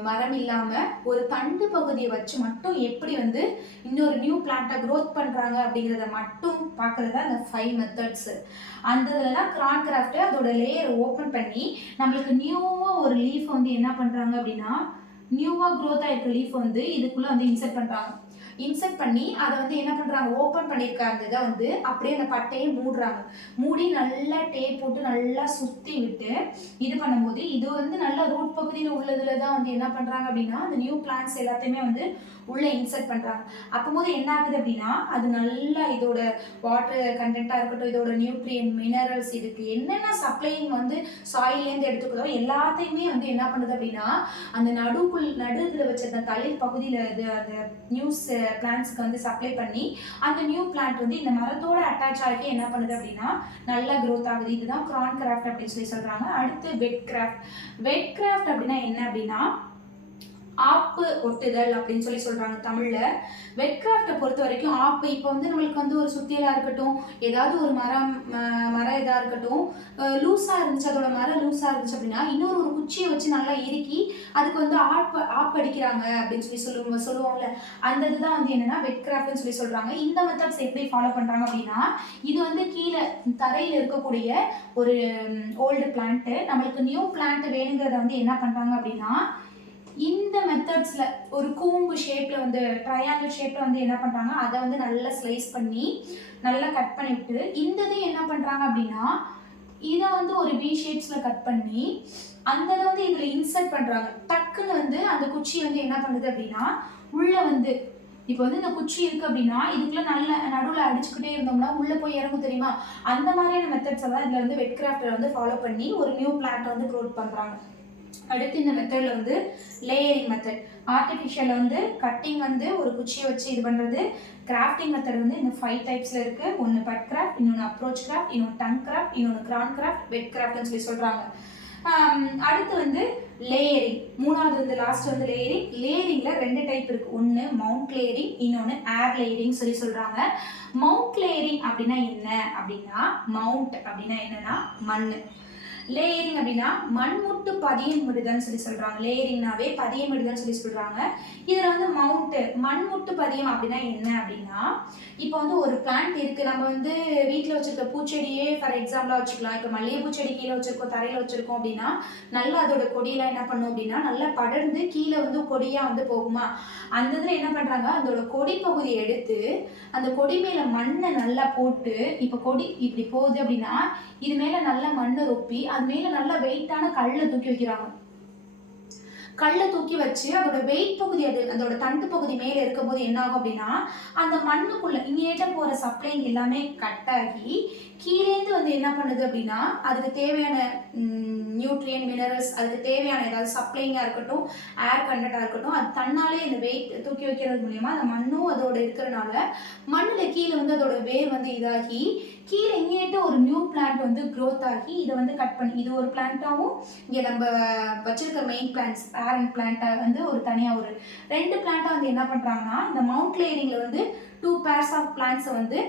மரம் இல்லாமல் ஒரு தண்டு பகுதியை வச்சு மட்டும் எப்படி வந்து இன்னொரு நியூ பிளான்ட்டை க்ரோத் பண்ணுறாங்க அப்படிங்கிறத மட்டும் பார்க்குறது தான் இந்த 5 மெத்தட்ஸு. அந்த இதெல்லாம் கிரான் கிராஃப்ட் அதோட லேயர் ஓப்பன் பண்ணி நம்மளுக்கு நியூவாக ஒரு லீஃப் வந்து என்ன பண்ணுறாங்க அப்படின்னா நியூவாக க்ரோத் ஆகிருக்க லீஃப் வந்து இதுக்குள்ளே வந்து இன்சர்ட் பண்ணி அதை வந்து என்ன பண்ணுறாங்க ஓப்பன் பண்ணியிருக்க அந்த இதை வந்து அப்படியே அந்த பட்டையை மூடி நல்லா டேப் போட்டு நல்லா சுற்றி விட்டு இது பண்ணும்போது இது வந்து நல்லா ரூட் பகுதியில் உள்ளதுல தான் வந்து என்ன பண்ணுறாங்க அப்படின்னா அந்த நியூ பிளான்ட்ஸ் எல்லாத்தையுமே வந்து உள்ளே இன்சர்ட் பண்ணுறாங்க. அப்போது என்ன ஆகுது அப்படின்னா அது நல்லா இதோட வாட்டர் கண்டென்ட்டாக இருக்கட்டும், இதோட நியூட்ரியன், மினரல்ஸ், இதுக்கு என்னென்ன சப்ளைங் வந்து சாயிலேருந்து எடுத்துக்கிறதோ எல்லாத்தையுமே வந்து என்ன பண்ணுது அப்படின்னா அந்த நடுவில் வச்ச அந்த தளிர் பகுதியில் இது அந்த நியூஸ் பிளான்ட்ஸ்க்கு வந்து சப்ளை பண்ணி அந்த நியூ பிளான்ட் வந்து இந்த மரத்தோட அட்டாச் ஆகி என்ன பண்ணுது அப்படின்னா நல்லா க்ரோத் ஆகுது. இதுதான் கிரான் கிராஃப்ட் அப்படின்னு சொல்லி சொல்கிறாங்க. அடுத்து வெட் கிராஃப்ட் அப்படின்னா என்ன அப்படின்னா ஆப்பு ஒட்டுதல் அப்படின்னு சொல்லி சொல்றாங்க தமிழ்ல. வெட் கிராஃப்டை பொறுத்த வரைக்கும் ஆப்பு இப்போ வந்து நம்மளுக்கு வந்து ஒரு சுத்தியலா இருக்கட்டும், ஏதாவது ஒரு மரம் இதா இருக்கட்டும் லூஸா இருந்துச்சு, அதோட மரம் லூஸா இருந்துச்சு அப்படின்னா இன்னொரு குச்சியை வச்சு நல்லா இறுக்கி அதுக்கு வந்து ஆப்படிக்கிறாங்க அப்படின்னு சொல்லி சொல்லுவோம்ல, அந்த இதுதான் வந்து என்னன்னா வெட் கிராஃப்ட்னு சொல்லி சொல்றாங்க. இந்த மெத்தட்ஸ் எப்படி ஃபாலோ பண்றாங்க அப்படின்னா இது வந்து கீழே தரையில் இருக்கக்கூடிய ஒரு ஓல்டு பிளான்ட் நம்மளுக்கு நியூ பிளான்ட் வேணுங்கிறத வந்து என்ன பண்றாங்க அப்படின்னா இந்த மெத்தட்ஸில் ஒரு கூம்பு ஷேப்பில் வந்து ட்ரையாங்கிள் ஷேப்பில் வந்து என்ன பண்ணுறாங்க அதை வந்து நல்லா ஸ்லைஸ் பண்ணி நல்லா கட் பண்ணி விட்டு இந்த இதை என்ன பண்ணுறாங்க அப்படின்னா இதை வந்து ஒரு வி ஷேப்ஸில் கட் பண்ணி அந்த இதை வந்து இதில் இன்சர்ட் பண்ணுறாங்க. டக்குன்னு வந்து அந்த குச்சி வந்து என்ன பண்ணுது அப்படின்னா உள்ளே வந்து இப்போ வந்து இந்த குச்சி இருக்குது அப்படின்னா இதுக்குள்ள நல்ல நடுவில் அடிச்சுக்கிட்டே இருந்தோம்னா உள்ளே போய் இறங்கும் தெரியுமா, அந்த மாதிரியான மெத்தட்ஸ் எல்லாம் இதில் வந்து வெட் கிராஃப்டை வந்து ஃபாலோ பண்ணி ஒரு நியூ பிளான்ட்டை வந்து க்ரோத் பண்ணுறாங்க. அடுத்து இந்த மெத்தடில் வந்து லேயரிங் மெத்தட். ஆர்டிஃபிஷியலில் வந்து கட்டிங் வந்து ஒரு குச்சியை வச்சு இது பண்ணுறது. கிராஃப்டிங் மெத்தட் வந்து இந்த 5 டைப்ஸில் இருக்குது. ஒன்று பட் கிராஃப்ட், இன்னொன்று அப்ரோச் கிராஃப்ட், இன்னொன்று டங் கிராஃப்ட், இன்னொன்று கிரான் கிராஃப்ட், வெட் கிராஃப்ட்னு சொல்லி சொல்கிறாங்க. அடுத்து வந்து லேயரிங், மூணாவது வந்து லாஸ்ட் வந்து லேயரிங்கில் 2 டைப் இருக்குது. ஒன்று மவுண்ட் லேயரிங், இன்னொன்று ஏர் லேயரிங் சொல்லி சொல்கிறாங்க. மவுண்ட் லேயரிங் அப்படின்னா என்ன அப்படின்னா மவுண்ட் அப்படின்னா என்னன்னா மண், லேயரிங் அப்படின்னா மண்முட்டு பதியமிடுதல்னு சொல்லி சொல்றாங்க. லேயரிங்னாவே பதியமிடுதல்னு சொல்லி சொல்றாங்க. இதுல வந்து மவுண்ட் மண்முட்டு பதியம் அப்படின்னா என்ன அப்படின்னா, இப்போ வந்து ஒரு பிளான்ட் இருக்கு, நம்ம வந்து வீட்டில் வச்சிருக்க பூச்செடியே ஃபார் எக்ஸாம்பிளா வச்சுக்கலாம். இப்போ மல்லிகைப்பூ செடி கீழே வச்சிருக்கோம், தரையில வச்சிருக்கோம் அப்படின்னா நல்லா அதோட கொடியெல்லாம் என்ன பண்ணும் அப்படின்னா நல்லா படர்ந்து கீழே வந்து கொடியா வந்து போகுமா. அந்த இதில் என்ன பண்றாங்க, அதோட கொடி பகுதியை எடுத்து அந்த கொடி மேல மண்ணை நல்லா போட்டு, இப்போ கொடி இப்படி போகுது அப்படின்னா இது மேல நல்லா மண்ணை ரொப்பி அது மேல நல்லா வெயிட்டான கல்லை தூக்கி வைக்கிறாங்க. கல்லை தூக்கி வச்சு அதோட வெயிட் பகுதி, அது அதோட தண்டு பகுதி மேலே இருக்கும்போது என்ன ஆகும் அப்படின்னா அந்த மண்ணுக்குள்ள இங்கேட்ட போற சப்ளைங் எல்லாமே கட் ஆகி கீழேந்து வந்து என்ன பண்ணுது அப்படின்னா அதுக்கு தேவையான நியூட்ரியன் மினரல்ஸ், அதுக்கு தேவையான ஏதாவது சப்ளைங்காக இருக்கட்டும், ஏர் கண்டக்டாக இருக்கட்டும், அது தன்னாலே இந்த வெயிட் தூக்கி வைக்கிறது மூலியமா அந்த மண்ணும் அதோட இருக்கிறனால மண்ணில் கீழே வந்து அதோட வேர் வந்து இதாகி கீழே இங்கேட்டு ஒரு நியூ பிளான்ட் வந்து க்ரோத் ஆகி இதை வந்து கட் பண்ணி இது ஒரு பிளான்ட்டாகவும் இங்கே நம்ம வச்சிருக்க மெயின் பிளான்ட்ஸ் பேரண்ட் பிளான்ட்டாக வந்து ஒரு தனியாக ஒரு 2 பிளான்ட்டாக வந்து என்ன பண்ணுறாங்கன்னா இந்த மவுண்ட் லேயரிங்கில் வந்து 2 pairs ஆஃப் பிளான்ட்ஸை வந்து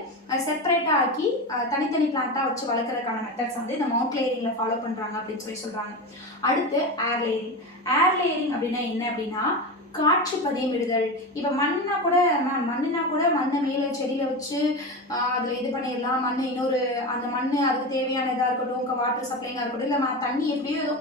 செப்பரேட்டாக ஆக்கி தனித்தனி பிளான்ட்டாக வச்சு வளர்க்குறதுக்கான மெத்தட்ஸ் வந்து இந்த மவுண்ட் லேயரிங்கில் ஃபாலோ பண்ணுறாங்க அப்படின்னு சொல்லி சொல்கிறாங்க. அடுத்து ஏர் லேயரிங். ஏர் லேயரிங் அப்படின்னா என்ன அப்படின்னா காற்று பதியமிடுதல். இப்போ மண்ணா கூட மண்ணுனா கூட மண்ணை மேலே செடியில் வச்சு அதில் இது பண்ணிடலாம். மண் இன்னொரு அந்த மண் அதுக்கு தேவையான இதாக இருக்கட்டும், வாட்டர் சப்ளைங்காக இருக்கட்டும், இல்லை தண்ணி எப்படியோ ஏதோ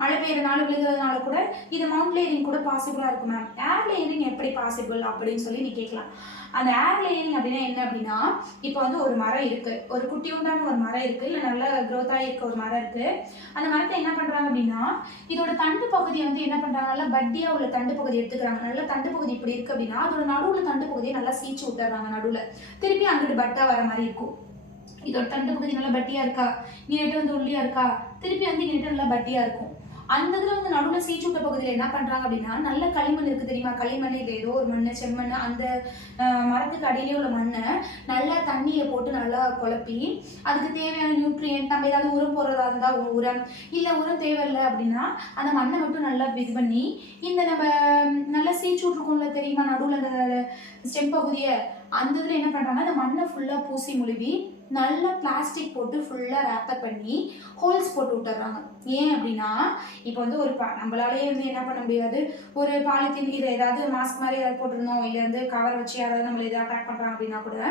மழை பெய்யறதுனால விழுகிறதுனால கூட இது மவுண்ட் லேயரிங் கூட பாசிபிளாக இருக்கும் மேம். ஏர் லேயரிங் எப்படி பாசிபிள் அப்படின்னு சொல்லி நீ கேட்கலாம். அந்த ஏர் லேயரிங் அப்படின்னா என்ன அப்படின்னா, இப்போ வந்து ஒரு மரம் இருக்கு, ஒரு குட்டியுண்டான ஒரு மரம் இருக்கு, இல்லை நல்ல க்ரோத் ஆகிருக்க ஒரு மரம் இருக்கு. அந்த மரத்தை என்ன பண்றாங்க அப்படின்னா இதோட தண்டு பகுதியை வந்து என்ன பண்றாங்க, நல்லா பட்டியா உள்ள தண்டு பகுதி எடுத்துக்கிறாங்க. நல்ல தண்டு பகுதி இப்படி இருக்கு அப்படின்னா அதோட நடுவுல தண்டு பகுதியை நல்லா சீச்சு விட்டுறாங்க. நடுவுல திருப்பி அங்கிட்டு பட்டா வர மாதிரி இருக்கும். இதோட தண்டு பகுதி நல்லா பட்டியா இருக்கா, இங்கிட்ட வந்து ஒல்லியா இருக்கா, திருப்பி வந்து இங்கிட்ட நல்லா பட்டியா இருக்கும். அந்த இதில் வந்து நடுவில் சீச்சூட்ட பகுதியில் என்ன பண்ணுறாங்க அப்படின்னா நல்ல களிமண் இருக்குது தெரியுமா, களிமண் இது ஏதோ ஒரு மண் செம்மண், அந்த மரத்துக்கு அடியிலே உள்ள மண்ணை நல்லா தண்ணியில் போட்டு நல்லா குழப்பி அதுக்கு தேவையான நியூட்ரியன்ட், நம்ம ஏதாவது உரம் போடுறதா இருந்தால் உரம், இல்லை உரம் தேவையில்லை அப்படின்னா அந்த மண்ணை மட்டும் நல்லா இது பண்ணி இந்த நம்ம நல்லா சீச்சூட்ருக்கோம்ல தெரியுமா நடுவில் அந்த ஸ்டெம் பகுதியை, அந்த இதில் என்ன பண்ணுறாங்கன்னா அந்த மண்ணை ஃபுல்லாக பூசி முழுவி நல்லா பிளாஸ்டிக் போட்டு ஃபுல்லாக ரேப்பர் பண்ணி ஹோல்ஸ் போட்டு விட்டுறாங்க. ஏன் அப்படின்னா இப்போ வந்து ஒரு நம்மளாலேயே வந்து என்ன பண்ண முடியாது, ஒரு பாலித்தீன் இதை ஏதாவது மாஸ்க் மாதிரி ஏதாவது போட்டிருந்தோம், இல்லை வந்து கவர் வச்சு யாராவது நம்மளை எதாவது அட்டாக் பண்ணுறாங்க அப்படின்னா கூட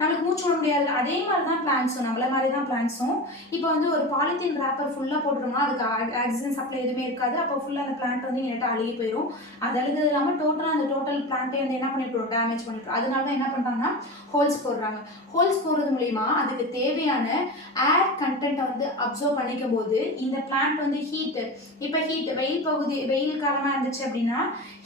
நம்மளுக்கு மூச்சு விட முடியாது. அதே மாதிரி தான் பிளான்ட்ஸும், நம்மள மாதிரி தான் பிளான்ட்ஸும். இப்போ வந்து ஒரு பாலித்தீன் ரேப்பர் ஃபுல்லாக போட்டுருந்தோம்னா அதுக்கு ஆக்சிஜன் சப்ளை எதுவுமே இருக்காது. அப்போ ஃபுல்லாக அந்த பிளான்ட் வந்து என்கிட்ட அழுகி போயிடும். அது அழுகிறது இல்லாமல் டோட்டலாக அந்த டோட்டல் பிளான்ட்டே வந்து என்ன பண்ணிவிட்டோம், டேமேஜ் பண்ணிவிட்டோம். அதனால தான் என்ன பண்ணுறாங்கன்னா ஹோல்ஸ் போடுறாங்க. ஹோல்ஸ் போடுறது மூலிமா அதுக்கு தேவையான ஏர் கண்டென்ட்டை வந்து அப்சர்வ் பண்ணிக்கும் போது இந்த பிளான்ட் வந்து ஹீட்டு, இப்போ ஹீட் வெயில் பகுதி வெயில் காலமாக இருந்துச்சு அப்படின்னா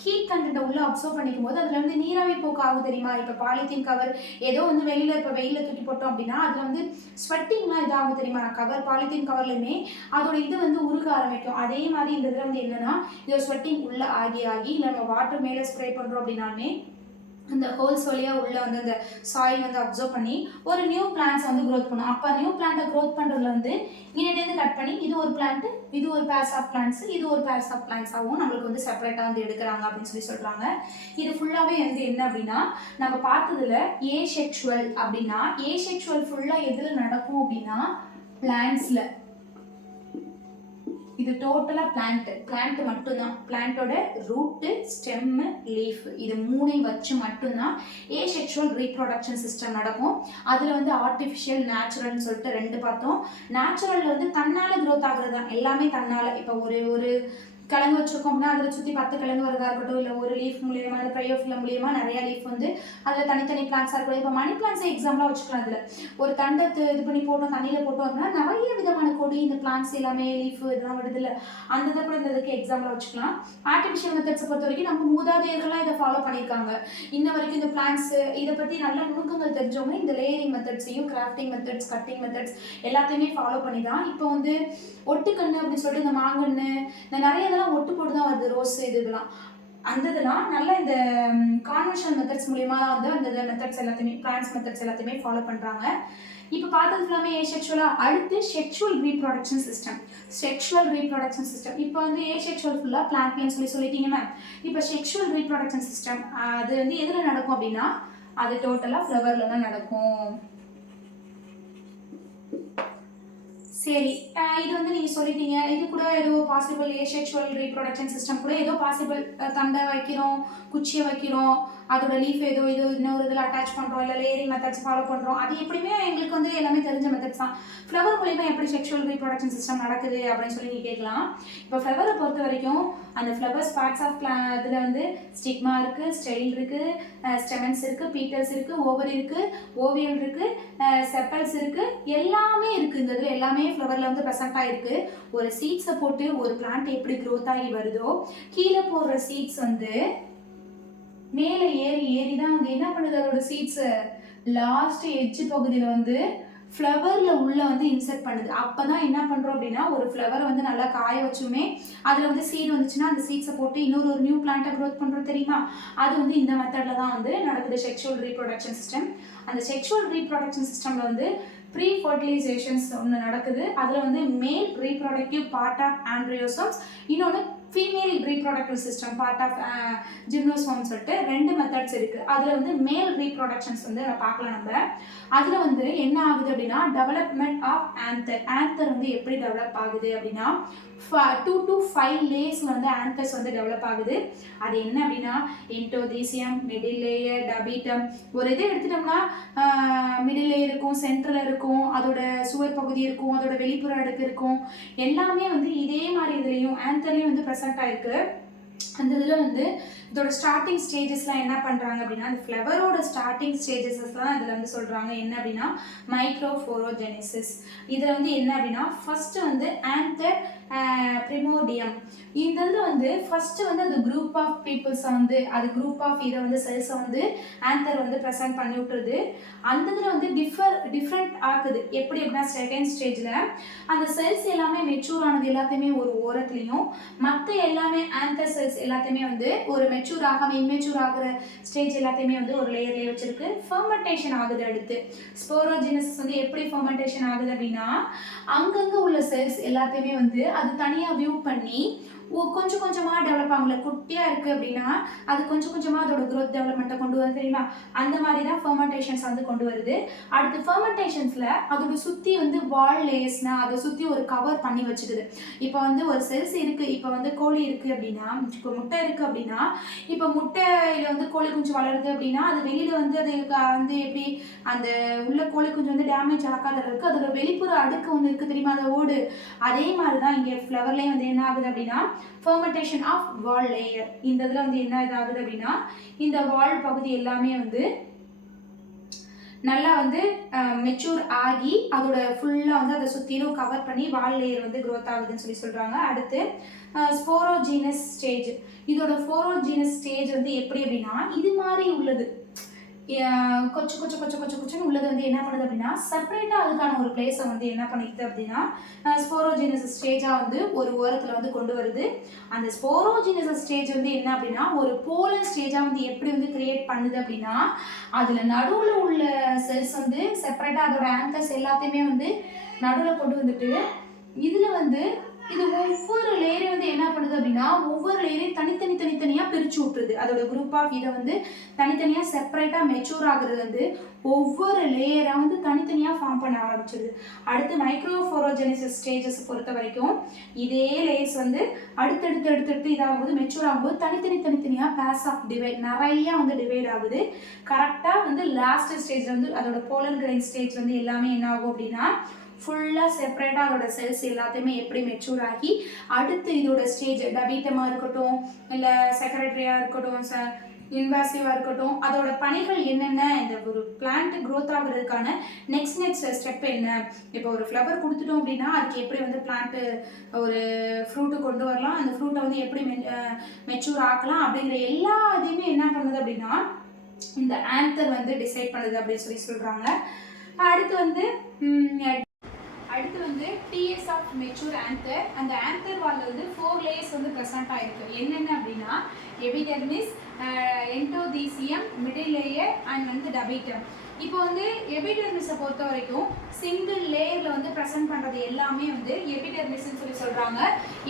ஹீட் கண்டென்ட்டை உள்ளே அப்சர்வ் பண்ணிக்கும் போது அதில் வந்து நீராவி போக்கு ஆகும் தெரியுமா. இப்போ பாலித்தீன் கவர் ஏதோ வந்து வெளியில் இப்போ வெயிலில் தூக்கி போட்டோம் அப்படின்னா அதில் வந்து ஸ்வெட்டிங்லாம் இதாகும் தெரியுமா. கவர் பாலித்தீன் கவர்லையுமே அதோட இது வந்து உருக ஆரம்பிக்கும். அதே மாதிரி இந்த இதில் வந்து என்னன்னா இதோட ஸ்வெட்டிங் உள்ளே ஆகி இல்லை நம்ம வாட்டர் மேலே ஸ்ப்ரே பண்ணுறோம் அப்படின்னாலுமே அந்த ஹோல்ஸ் வழியாக உள்ளே வந்து அந்த சாயில் வந்து அப்சர்வ் பண்ணி ஒரு நியூ பிளான்ட்ஸ் வந்து க்ரோத் பண்ணும். அப்போ நியூ பிளான்ட்டை க்ரோத் பண்ணுறதுல வந்து இங்கிட்டேருந்து கட் பண்ணி இது ஒரு பிளான்ட்டு, இது ஒரு பேர்ஸ் ஆஃப் பிளான்ட்ஸ், இது ஒரு பேர்ஸ் ஆஃப் பிளான்ட்ஸாகவும் நம்மளுக்கு வந்து செப்பரேட்டாக வந்து எடுக்கிறாங்க அப்படின்னு சொல்லி சொல்கிறாங்க. இது ஃபுல்லாகவே வந்து என்ன அப்படின்னா நம்ம பார்த்ததுல ஏசெக்சுவல் அப்படின்னா ஏசெக்சுவல் ஃபுல்லாக எதில் நடக்கும் அப்படின்னா பிளான்ட்ஸில். இது டோட்டலாக பிளான்ட் மட்டும்தான். பிளான்ட்டோட ரூட்டு, ஸ்டெம்மு, லீஃப் இது மூணையும் வச்சு மட்டும்தான் ஏசெக்சுவல் ரீப்ரொடக்ஷன் சிஸ்டம் நடக்கும். அதில் வந்து ஆர்டிஃபிஷியல், நேச்சுரல்னு சொல்லிட்டு 2 பார்த்தோம். நேச்சுரலில் வந்து தன்னால் க்ரோத் ஆகுறது தான் எல்லாமே தன்னால். இப்போ ஒரு கிழங்கு வச்சிருக்கோம் அப்படின்னா அதில் சுற்றி 10 கிழங்கு வரதா இருக்கட்டும், இல்லை ஒரு லீஃப் மூலியமா அந்த ப்ரையோஃபிலம் மூலியமா நிறைய லீஃப் வந்து அதில் தனித்தனி பிளான்ஸாக இருக்கட்டும். இப்போ மணி பிளான்ஸை எக்ஸாம்பிளாக வச்சுக்கலாம். அதில் ஒரு தண்டை இது பண்ணி போட்டோம், தண்ணியில் போட்டோம் அப்படின்னா நிறைய விதமான கொடி இந்த பிளான்ஸ் எல்லாமே லீஃப் இதெல்லாம் வருது இல்லை, அந்த இதை கூட இந்த இதுக்கு எக்ஸாம்பிளாக வச்சுக்கலாம். ஆர்டிஃபிஷியல் மெத்தட்ஸை பொறுத்த வரைக்கும் நம்ம மூதாதையர்கள்லாம் இதை ஃபாலோ பண்ணியிருக்காங்க. இன்ன வரைக்கும் இந்த பிளான்ஸ் இதை பற்றி நல்ல நுணுக்கங்கள் தெரிஞ்சவங்க இந்த லேயரிங் மெத்தட்ஸையும் கிராஃப்டிங் மெத்தட்ஸ், கட்டிங் மெத்தட்ஸ் எல்லாத்தையுமே ஃபாலோ பண்ணி தான் இப்போ வந்து ஒட்டுக்கண்ணு அப்படின்னு சொல்லிட்டு இந்த மாங்கன்று இந்த நிறைய இதெல்லாம் ஒட்டு போட்டு தான் வருது, ரோஸ் இதெல்லாம். அந்த இதெல்லாம் நல்லா இந்த கான்வென்ஷனல் மெத்தட்ஸ் மூலியமா தான் வந்து அந்த மெத்தட்ஸ் எல்லாத்தையுமே பிளான்ஸ் மெத்தட்ஸ் எல்லாத்தையுமே ஃபாலோ பண்ணுறாங்க. இப்போ பார்த்தது எல்லாமே ஏசெக்சுவலாக. அடுத்து sexual reproduction system. Sexual reproduction system இப்போ வந்து ஏசெக்சுவல் ஃபுல்லாக பிளான்ட்லேன்னு சொல்லிட்டீங்க மேம். இப்போ செக்ஷுவல் ரீப்ரொடக்ஷன் சிஸ்டம் அது வந்து எதில் நடக்கும் அப்படின்னா அது டோட்டலாக ஃப்ளவரில் தான் நடக்கும். சரி, இது வந்து நீங்க சொல்லிட்டீங்க. இது கூட ஏதோ பாசிபிள் ஏசெக்சுவல் ரீப்ரொடக்ஷன் சிஸ்டம் கூட ஏதோ பாசிபிள். தண்டை வைக்கிறோம், குச்சியை வைக்கிறோம், அதோட லீஃப் ஏதோ இது இன்னொரு இதில் அட்டாச் பண்ணுறோம், இல்லை லேயரிங் மெத்தட்ஸ் ஃபாலோ பண்ணுறோம். அது எப்படியுமே எங்களுக்கு வந்து எல்லாமே தெரிஞ்ச மெத்தட்ஸ் தான். ஃப்ளவர் மூலிமா எப்படி செக்ஷுவல் ரீப்ரொடக்ஷன் சிஸ்டம் நடக்குது அப்படின்னு சொல்லி நீங்கள் கேட்கலாம். இப்போ ஃப்ளவரை பொறுத்த வரைக்கும் அந்த ஃப்ளவர்ஸ் பார்ட்ஸ் ஆஃப் இதில் வந்து ஸ்டிக்மா இருக்குது, ஸ்டெயில் இருக்குது, ஸ்டெமன்ஸ் இருக்குது, பீட்டல்ஸ் இருக்குது, ஓவரி இருக்குது, ஓவியல் இருக்குது, செப்பல்ஸ் இருக்குது, எல்லாமே இருக்குது. இந்த இதில் எல்லாமே ஃப்ளவரில் வந்து ப்ரெசென்ட்டாக இருக்குது. ஒரு சீட்ஸை போட்டு ஒரு பிளான்ட் எப்படி க்ரோத் ஆகி வருதோ, கீழே போடுற சீட்ஸ் வந்து மேலே ஏறி ஏறி தான் வந்து என்ன பண்ணுது, அதோட சீட்ஸை லாஸ்ட் எட்ஜ் பகுதியில் வந்து ஃப்ளவரில் உள்ளே வந்து இன்செர்ட் பண்ணுது. அப்போ தான் என்ன பண்ணுறோம் அப்படின்னா, ஒரு ஃப்ளவரை வந்து நல்லா காய வச்சுமே அதில் வந்து சீட் வந்துச்சுன்னா அந்த சீட்ஸை போட்டு இன்னொரு நியூ பிளான்ட்டை க்ரோத் பண்ணுறோம் தெரியுமா. அது வந்து இந்த மெத்தடில் தான் வந்து நடக்குது செக்ஷுவல் ரீப்ரொடக்ஷன் சிஸ்டம். அந்த செக்ஷுவல் ரீப்ரொடக்ஷன் சிஸ்டமில் வந்து ப்ரீ ஃபர்டிலைசேஷன்ஸ் ஒன்று நடக்குது. அதில் வந்து மேல் ரீப்ரொடக்டிவ் பார்ட் ஆஃப் ஆண்ட்ரியோசோம்ஸ், இன்னொன்று female reproductive system part of ஜிம்னோசோம்னு சொல்லிட்டு 2 மெத்தட்ஸ் இருக்குது. அதில் வந்து மேல் ரீப்ரொடக்ஷன்ஸ் வந்து பார்க்கலாம் நம்ம. அதில் வந்து என்ன ஆகுது அப்படின்னா, டெவலப்மெண்ட் ஆஃப் ஆந்தர். ஆந்தர் வந்து எப்படி டெவலப் ஆகுது அப்படின்னா 2 to 5 லேயர்ஸில் வந்து ஆந்தர்ஸ் வந்து டெவலப் ஆகுது. அது என்ன அப்படின்னா, என்டோதீசியம், மிடில் லேயர், டபீட்டம். ஒரு இது எடுத்துட்டோம்னா மிடில் லேயர் இருக்கும், சென்ட்ரல் இருக்கும், அதோட சுவர் பகுதி இருக்கும், அதோட வெளிப்புற அடுக்கு இருக்கும். எல்லாமே வந்து இதே மாதிரி இதுலேயும் ஆந்தர்லேயும் வந்து ப்ரெசென்ட் ஆயிருக்கு. அந்த இதில் வந்து இதோட ஸ்டார்டிங் ஸ்டேஜஸ்லாம் என்ன பண்ணுறாங்க அப்படின்னா, அந்த ஃப்ளவரோட ஸ்டார்டிங் ஸ்டேஜஸ்லாம் இதில் வந்து சொல்கிறாங்க என்ன அப்படின்னா மைக்ரோஃபோரோஜெனிசிஸ். இதில் வந்து என்ன அப்படின்னா ஃபஸ்ட்டு வந்து ஆந்தர் பிரிமோடியம். இந்த இதில் வந்து ஃபஸ்ட்டு வந்து அந்த குரூப் ஆஃப் பீப்புள்ஸை வந்து அது குரூப் ஆஃப் இதை வந்து செல்ஸை வந்து ஆந்தர் வந்து ப்ரெசென்ட் பண்ணி விட்டுருது. அந்த இதில் வந்து டிஃப்ரெண்ட் ஆகுது. எப்படி அப்படின்னா செகண்ட் ஸ்டேஜில் அந்த செல்ஸ் எல்லாமே மெச்சூர் ஆனது எல்லாத்தையுமே ஒரு ஓரத்துலையும், மற்ற எல்லாமே ஆந்தர் செல்ஸ் எல்லாத்தையுமே வந்து ஒரு மெச்சூர் ஆகாமல் இம்மெச்சூர் ஆகிற ஸ்டேஜ் எல்லாத்தையுமே வந்து ஒரு லேயர்லேயே வச்சிருக்கு. ஃபெர்மெண்டேஷன் ஆகுது. அடுத்து ஸ்போரோஜெனிசிஸ் வந்து எப்படி ஃபெர்மெண்டேஷன் ஆகுது அப்படின்னா, அங்கங்கே உள்ள செல்ஸ் எல்லாத்தையுமே வந்து அது தனியாக வியூ பண்ணி கொஞ்சம் கொஞ்சமாக டெவலப் ஆகல. குட்டியாக இருக்குது அப்படின்னா அது கொஞ்சம் கொஞ்சமாக அதோட க்ரோத் டெவலப்மெண்ட்டை கொண்டு வருது தெரியுமா. அந்த மாதிரி தான் ஃபெர்மெண்டேஷன்ஸ் வந்து கொண்டு வருது. அடுத்து ஃபெர்மெண்டேஷன்ஸில் அதோட சுற்றி வந்து வால் லேயர்ஸ்னால் அதை சுற்றி ஒரு கவர் பண்ணி வச்சுக்குது. இப்போ வந்து ஒரு செல்ஸ் இருக்குது, இப்போ வந்து கோழி இருக்குது அப்படின்னா, இப்போ முட்டை இருக்குது அப்படின்னா, இப்போ முட்டையில் வந்து கோழி குஞ்சு வளருது அப்படின்னா அது வெளியில் வந்து அது வந்து எப்படி அந்த உள்ள கோழி குஞ்சு வந்து டேமேஜ் ஆகாத அளவுக்கு அதோட வெளிப்புற அடுக்கு வந்து இருக்குது தெரியுமா, அதை ஓடு. அதே மாதிரி தான் இங்கே ஃப்ளவர்லேயும் வந்து என்ன ஆகுது அப்படின்னா ஃபெர்மெண்டேஷன் ஆஃப் வால் லேயர். இந்த இதில் வந்து என்ன இதாகுது அப்படின்னா, இந்த வால் பகுதி எல்லாமே வந்து நல்லா வந்து மெச்சூர் ஆகி அதோட ஃபுல்லாக வந்து அதை சுற்றிலும் கவர் பண்ணி வால் லேயர் வந்து க்ரோத் ஆகுதுன்னு சொல்லி சொல்கிறாங்க. அடுத்து ஸ்போரோஜீனஸ் ஸ்டேஜ். இதோட ஸ்போரோஜீனஸ் ஸ்டேஜ் வந்து எப்படி அப்படின்னா, இது மாதிரி உள்ளது கொச்சுன்னு உள்ளது வந்து என்ன பண்ணுது அப்படின்னா செப்பரேட்டாக அதுக்கான ஒரு பிளேஸை வந்து என்ன பண்ணிக்குது அப்படின்னா ஸ்போரோஜெனிசிஸ் ஸ்டேஜாக வந்து ஒரு ஓரத்தில் வந்து கொண்டு வருது. அந்த ஸ்போரோஜெனிசிஸ் ஸ்டேஜ் வந்து என்ன அப்படின்னா ஒரு போலன் ஸ்டேஜாக வந்து எப்படி வந்து கிரியேட் பண்ணுது அப்படின்னா, அதில் நடுவில் உள்ள செல்ஸ் வந்து செப்பரேட்டாக அதோட ஆந்தர்ஸ் எல்லாத்தையுமே வந்து நடுவில் கொண்டு வந்துட்டு இதில் வந்து இது ஒவ்வொரு லேயரையும் வந்து என்ன பண்ணுது அப்படின்னா ஒவ்வொரு லேயரையும் தனித்தனியாக பிரித்து விட்டுருது. அதோட குரூப் ஆஃப் இதை வந்து தனித்தனியாக செப்பரேட்டாக மெச்சூர் ஆகுறது வந்து ஒவ்வொரு லேயராக வந்து தனித்தனியாக ஃபார்ம் பண்ண ஆரம்பிச்சிடுது. அடுத்து மைக்ரோஃபோரோஜெனிசிஸ் ஸ்டேஜஸ் பொறுத்த வரைக்கும் இதே லேயர்ஸ் வந்து அடுத்தடுத்து இதாகும்போது மெச்சூர் ஆகும்போது தனித்தனியாக பேஸ் ஆஃப் டிவைட் நிறையா வந்து டிவைட் ஆகுது. கரெக்டாக வந்து லாஸ்ட் ஸ்டேஜ் வந்து அதோட போலன் கிரைன் ஸ்டேஜ் வந்து எல்லாமே என்ன ஆகும் அப்படின்னா ஃபுல்லாக செப்பரேட்டாக அதோட செல்ஸ் எல்லாத்தையுமே எப்படி மெச்சூர் ஆகி அடுத்து இதோட ஸ்டேஜ் டபீட்டமாக இருக்கட்டும், இல்லை செக்ரட்டரியாக இருக்கட்டும், இன்வாசிவாக இருக்கட்டும், அதோட பணிகள் என்னென்ன, இந்த ஒரு பிளான்ட் க்ரோத் ஆகுறதுக்கான நெக்ஸ்ட் ஸ்டெப் என்ன. இப்போ ஒரு ஃப்ளவர் கொடுத்துட்டோம் அப்படின்னா அதுக்கு எப்படி வந்து பிளான்ட்டு ஒரு ஃப்ரூட்டு கொண்டு வரலாம், அந்த ஃப்ரூட்டை வந்து எப்படி மெச்சூர் ஆக்கலாம் அப்படிங்கிற எல்லா இதையுமே என்ன பண்ணுது அப்படின்னா இந்த ஆந்தர் வந்து டிசைட் பண்ணுது அப்படின்னு சொல்லி சொல்கிறாங்க. அடுத்து வந்து டிஎஸ் ஆஃப் மெச்சூர் ஆந்தர். அந்த ஆந்தர் வாலில் வந்து 4 லேயர்ஸ் வந்து ப்ரெசென்ட் ஆகிருக்கு. என்னென்ன அப்படின்னா எபிடெர்மிஸ், என்டோதீசியம், மிடில் லேயர் அண்ட் வந்து டபீட்டம். இப்போ வந்து எபிடெர்மிஸை பொறுத்த வரைக்கும் சிங்கிள் லேயரில் வந்து ப்ரெசென்ட் பண்ணுறது எல்லாமே வந்து எபிடெர்மிஸ்ன்னு சொல்லி சொல்கிறாங்க.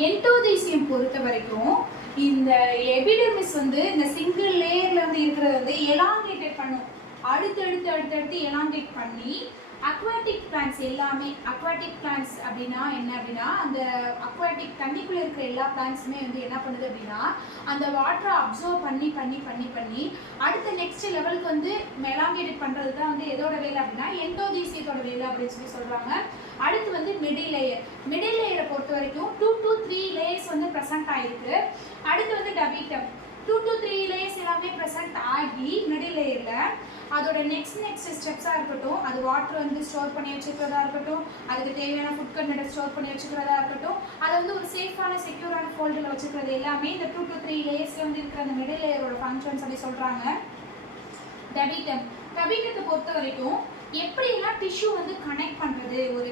என்டோதீசியம் பொறுத்த வரைக்கும் இந்த எபிடெர்மிஸ் வந்து இந்த சிங்கிள் லேயரில் வந்து இருக்கிறது வந்து எலாங்கேட்டட் பண்ணும். அடுத்தடுத்து எலாங்கேட் பண்ணி அக்வாட்டிக் பிளான்ஸ் எல்லாமே, அக்வாட்டிக் பிளான்ஸ் அப்படின்னா என்ன அப்படின்னா, அந்த அக்வாட்டிக் தண்ணிக்குள்ளே இருக்கிற எல்லா பிளான்ஸுமே வந்து என்ன பண்ணுது அப்படின்னா அந்த வாட்டரை அப்சர்வ் பண்ணி பண்ணி பண்ணி பண்ணி அடுத்த நெக்ஸ்ட் லெவலுக்கு வந்து மெலாங்கேட் பண்ணுறது தான் வந்து எதோட வேலை அப்படின்னா எண்டோதீசியத்தோட வேலை அப்படின்னு சொல்லி சொல்கிறாங்க. அடுத்து வந்து மிடில் லேயர். மிடில் லேயரை பொறுத்த வரைக்கும் 2 to 3 லேயர்ஸ் வந்து ப்ரெசென்ட் ஆகிருக்கு. அடுத்து வந்து டபிட்டம் 2 to 3 லேயர்ஸ் எல்லாமே ப்ரெசென்ட் ஆகி மிடில் லேயரில் அதோட நெக்ஸ்ட் ஸ்டெப்ஸாக இருக்கட்டும், அது வாட்டர் வந்து ஸ்டோர் பண்ணி வச்சுக்கிறதா இருக்கட்டும், அதுக்கு தேவையான ஃபுட் கண்டென்ட் ஸ்டோர் பண்ணி வச்சுக்கிறதா இருக்கட்டும், அதை வந்து ஒரு சேஃபான செக்யூரான ஃபோல்டில் வச்சுக்கிறது எல்லாமே இந்த 2 to 3 லேயர்ஸில் வந்து இருக்கிற அந்த மிடில் லேயரோட ஃபங்க்ஷன்ஸ் அப்படி சொல்கிறாங்க. டபிட்டம். டபிட்டத்தை பொறுத்த வரைக்கும் எப்படிலாம் டிஷ்யூ வந்து கனெக்ட் பண்ணுறது, ஒரு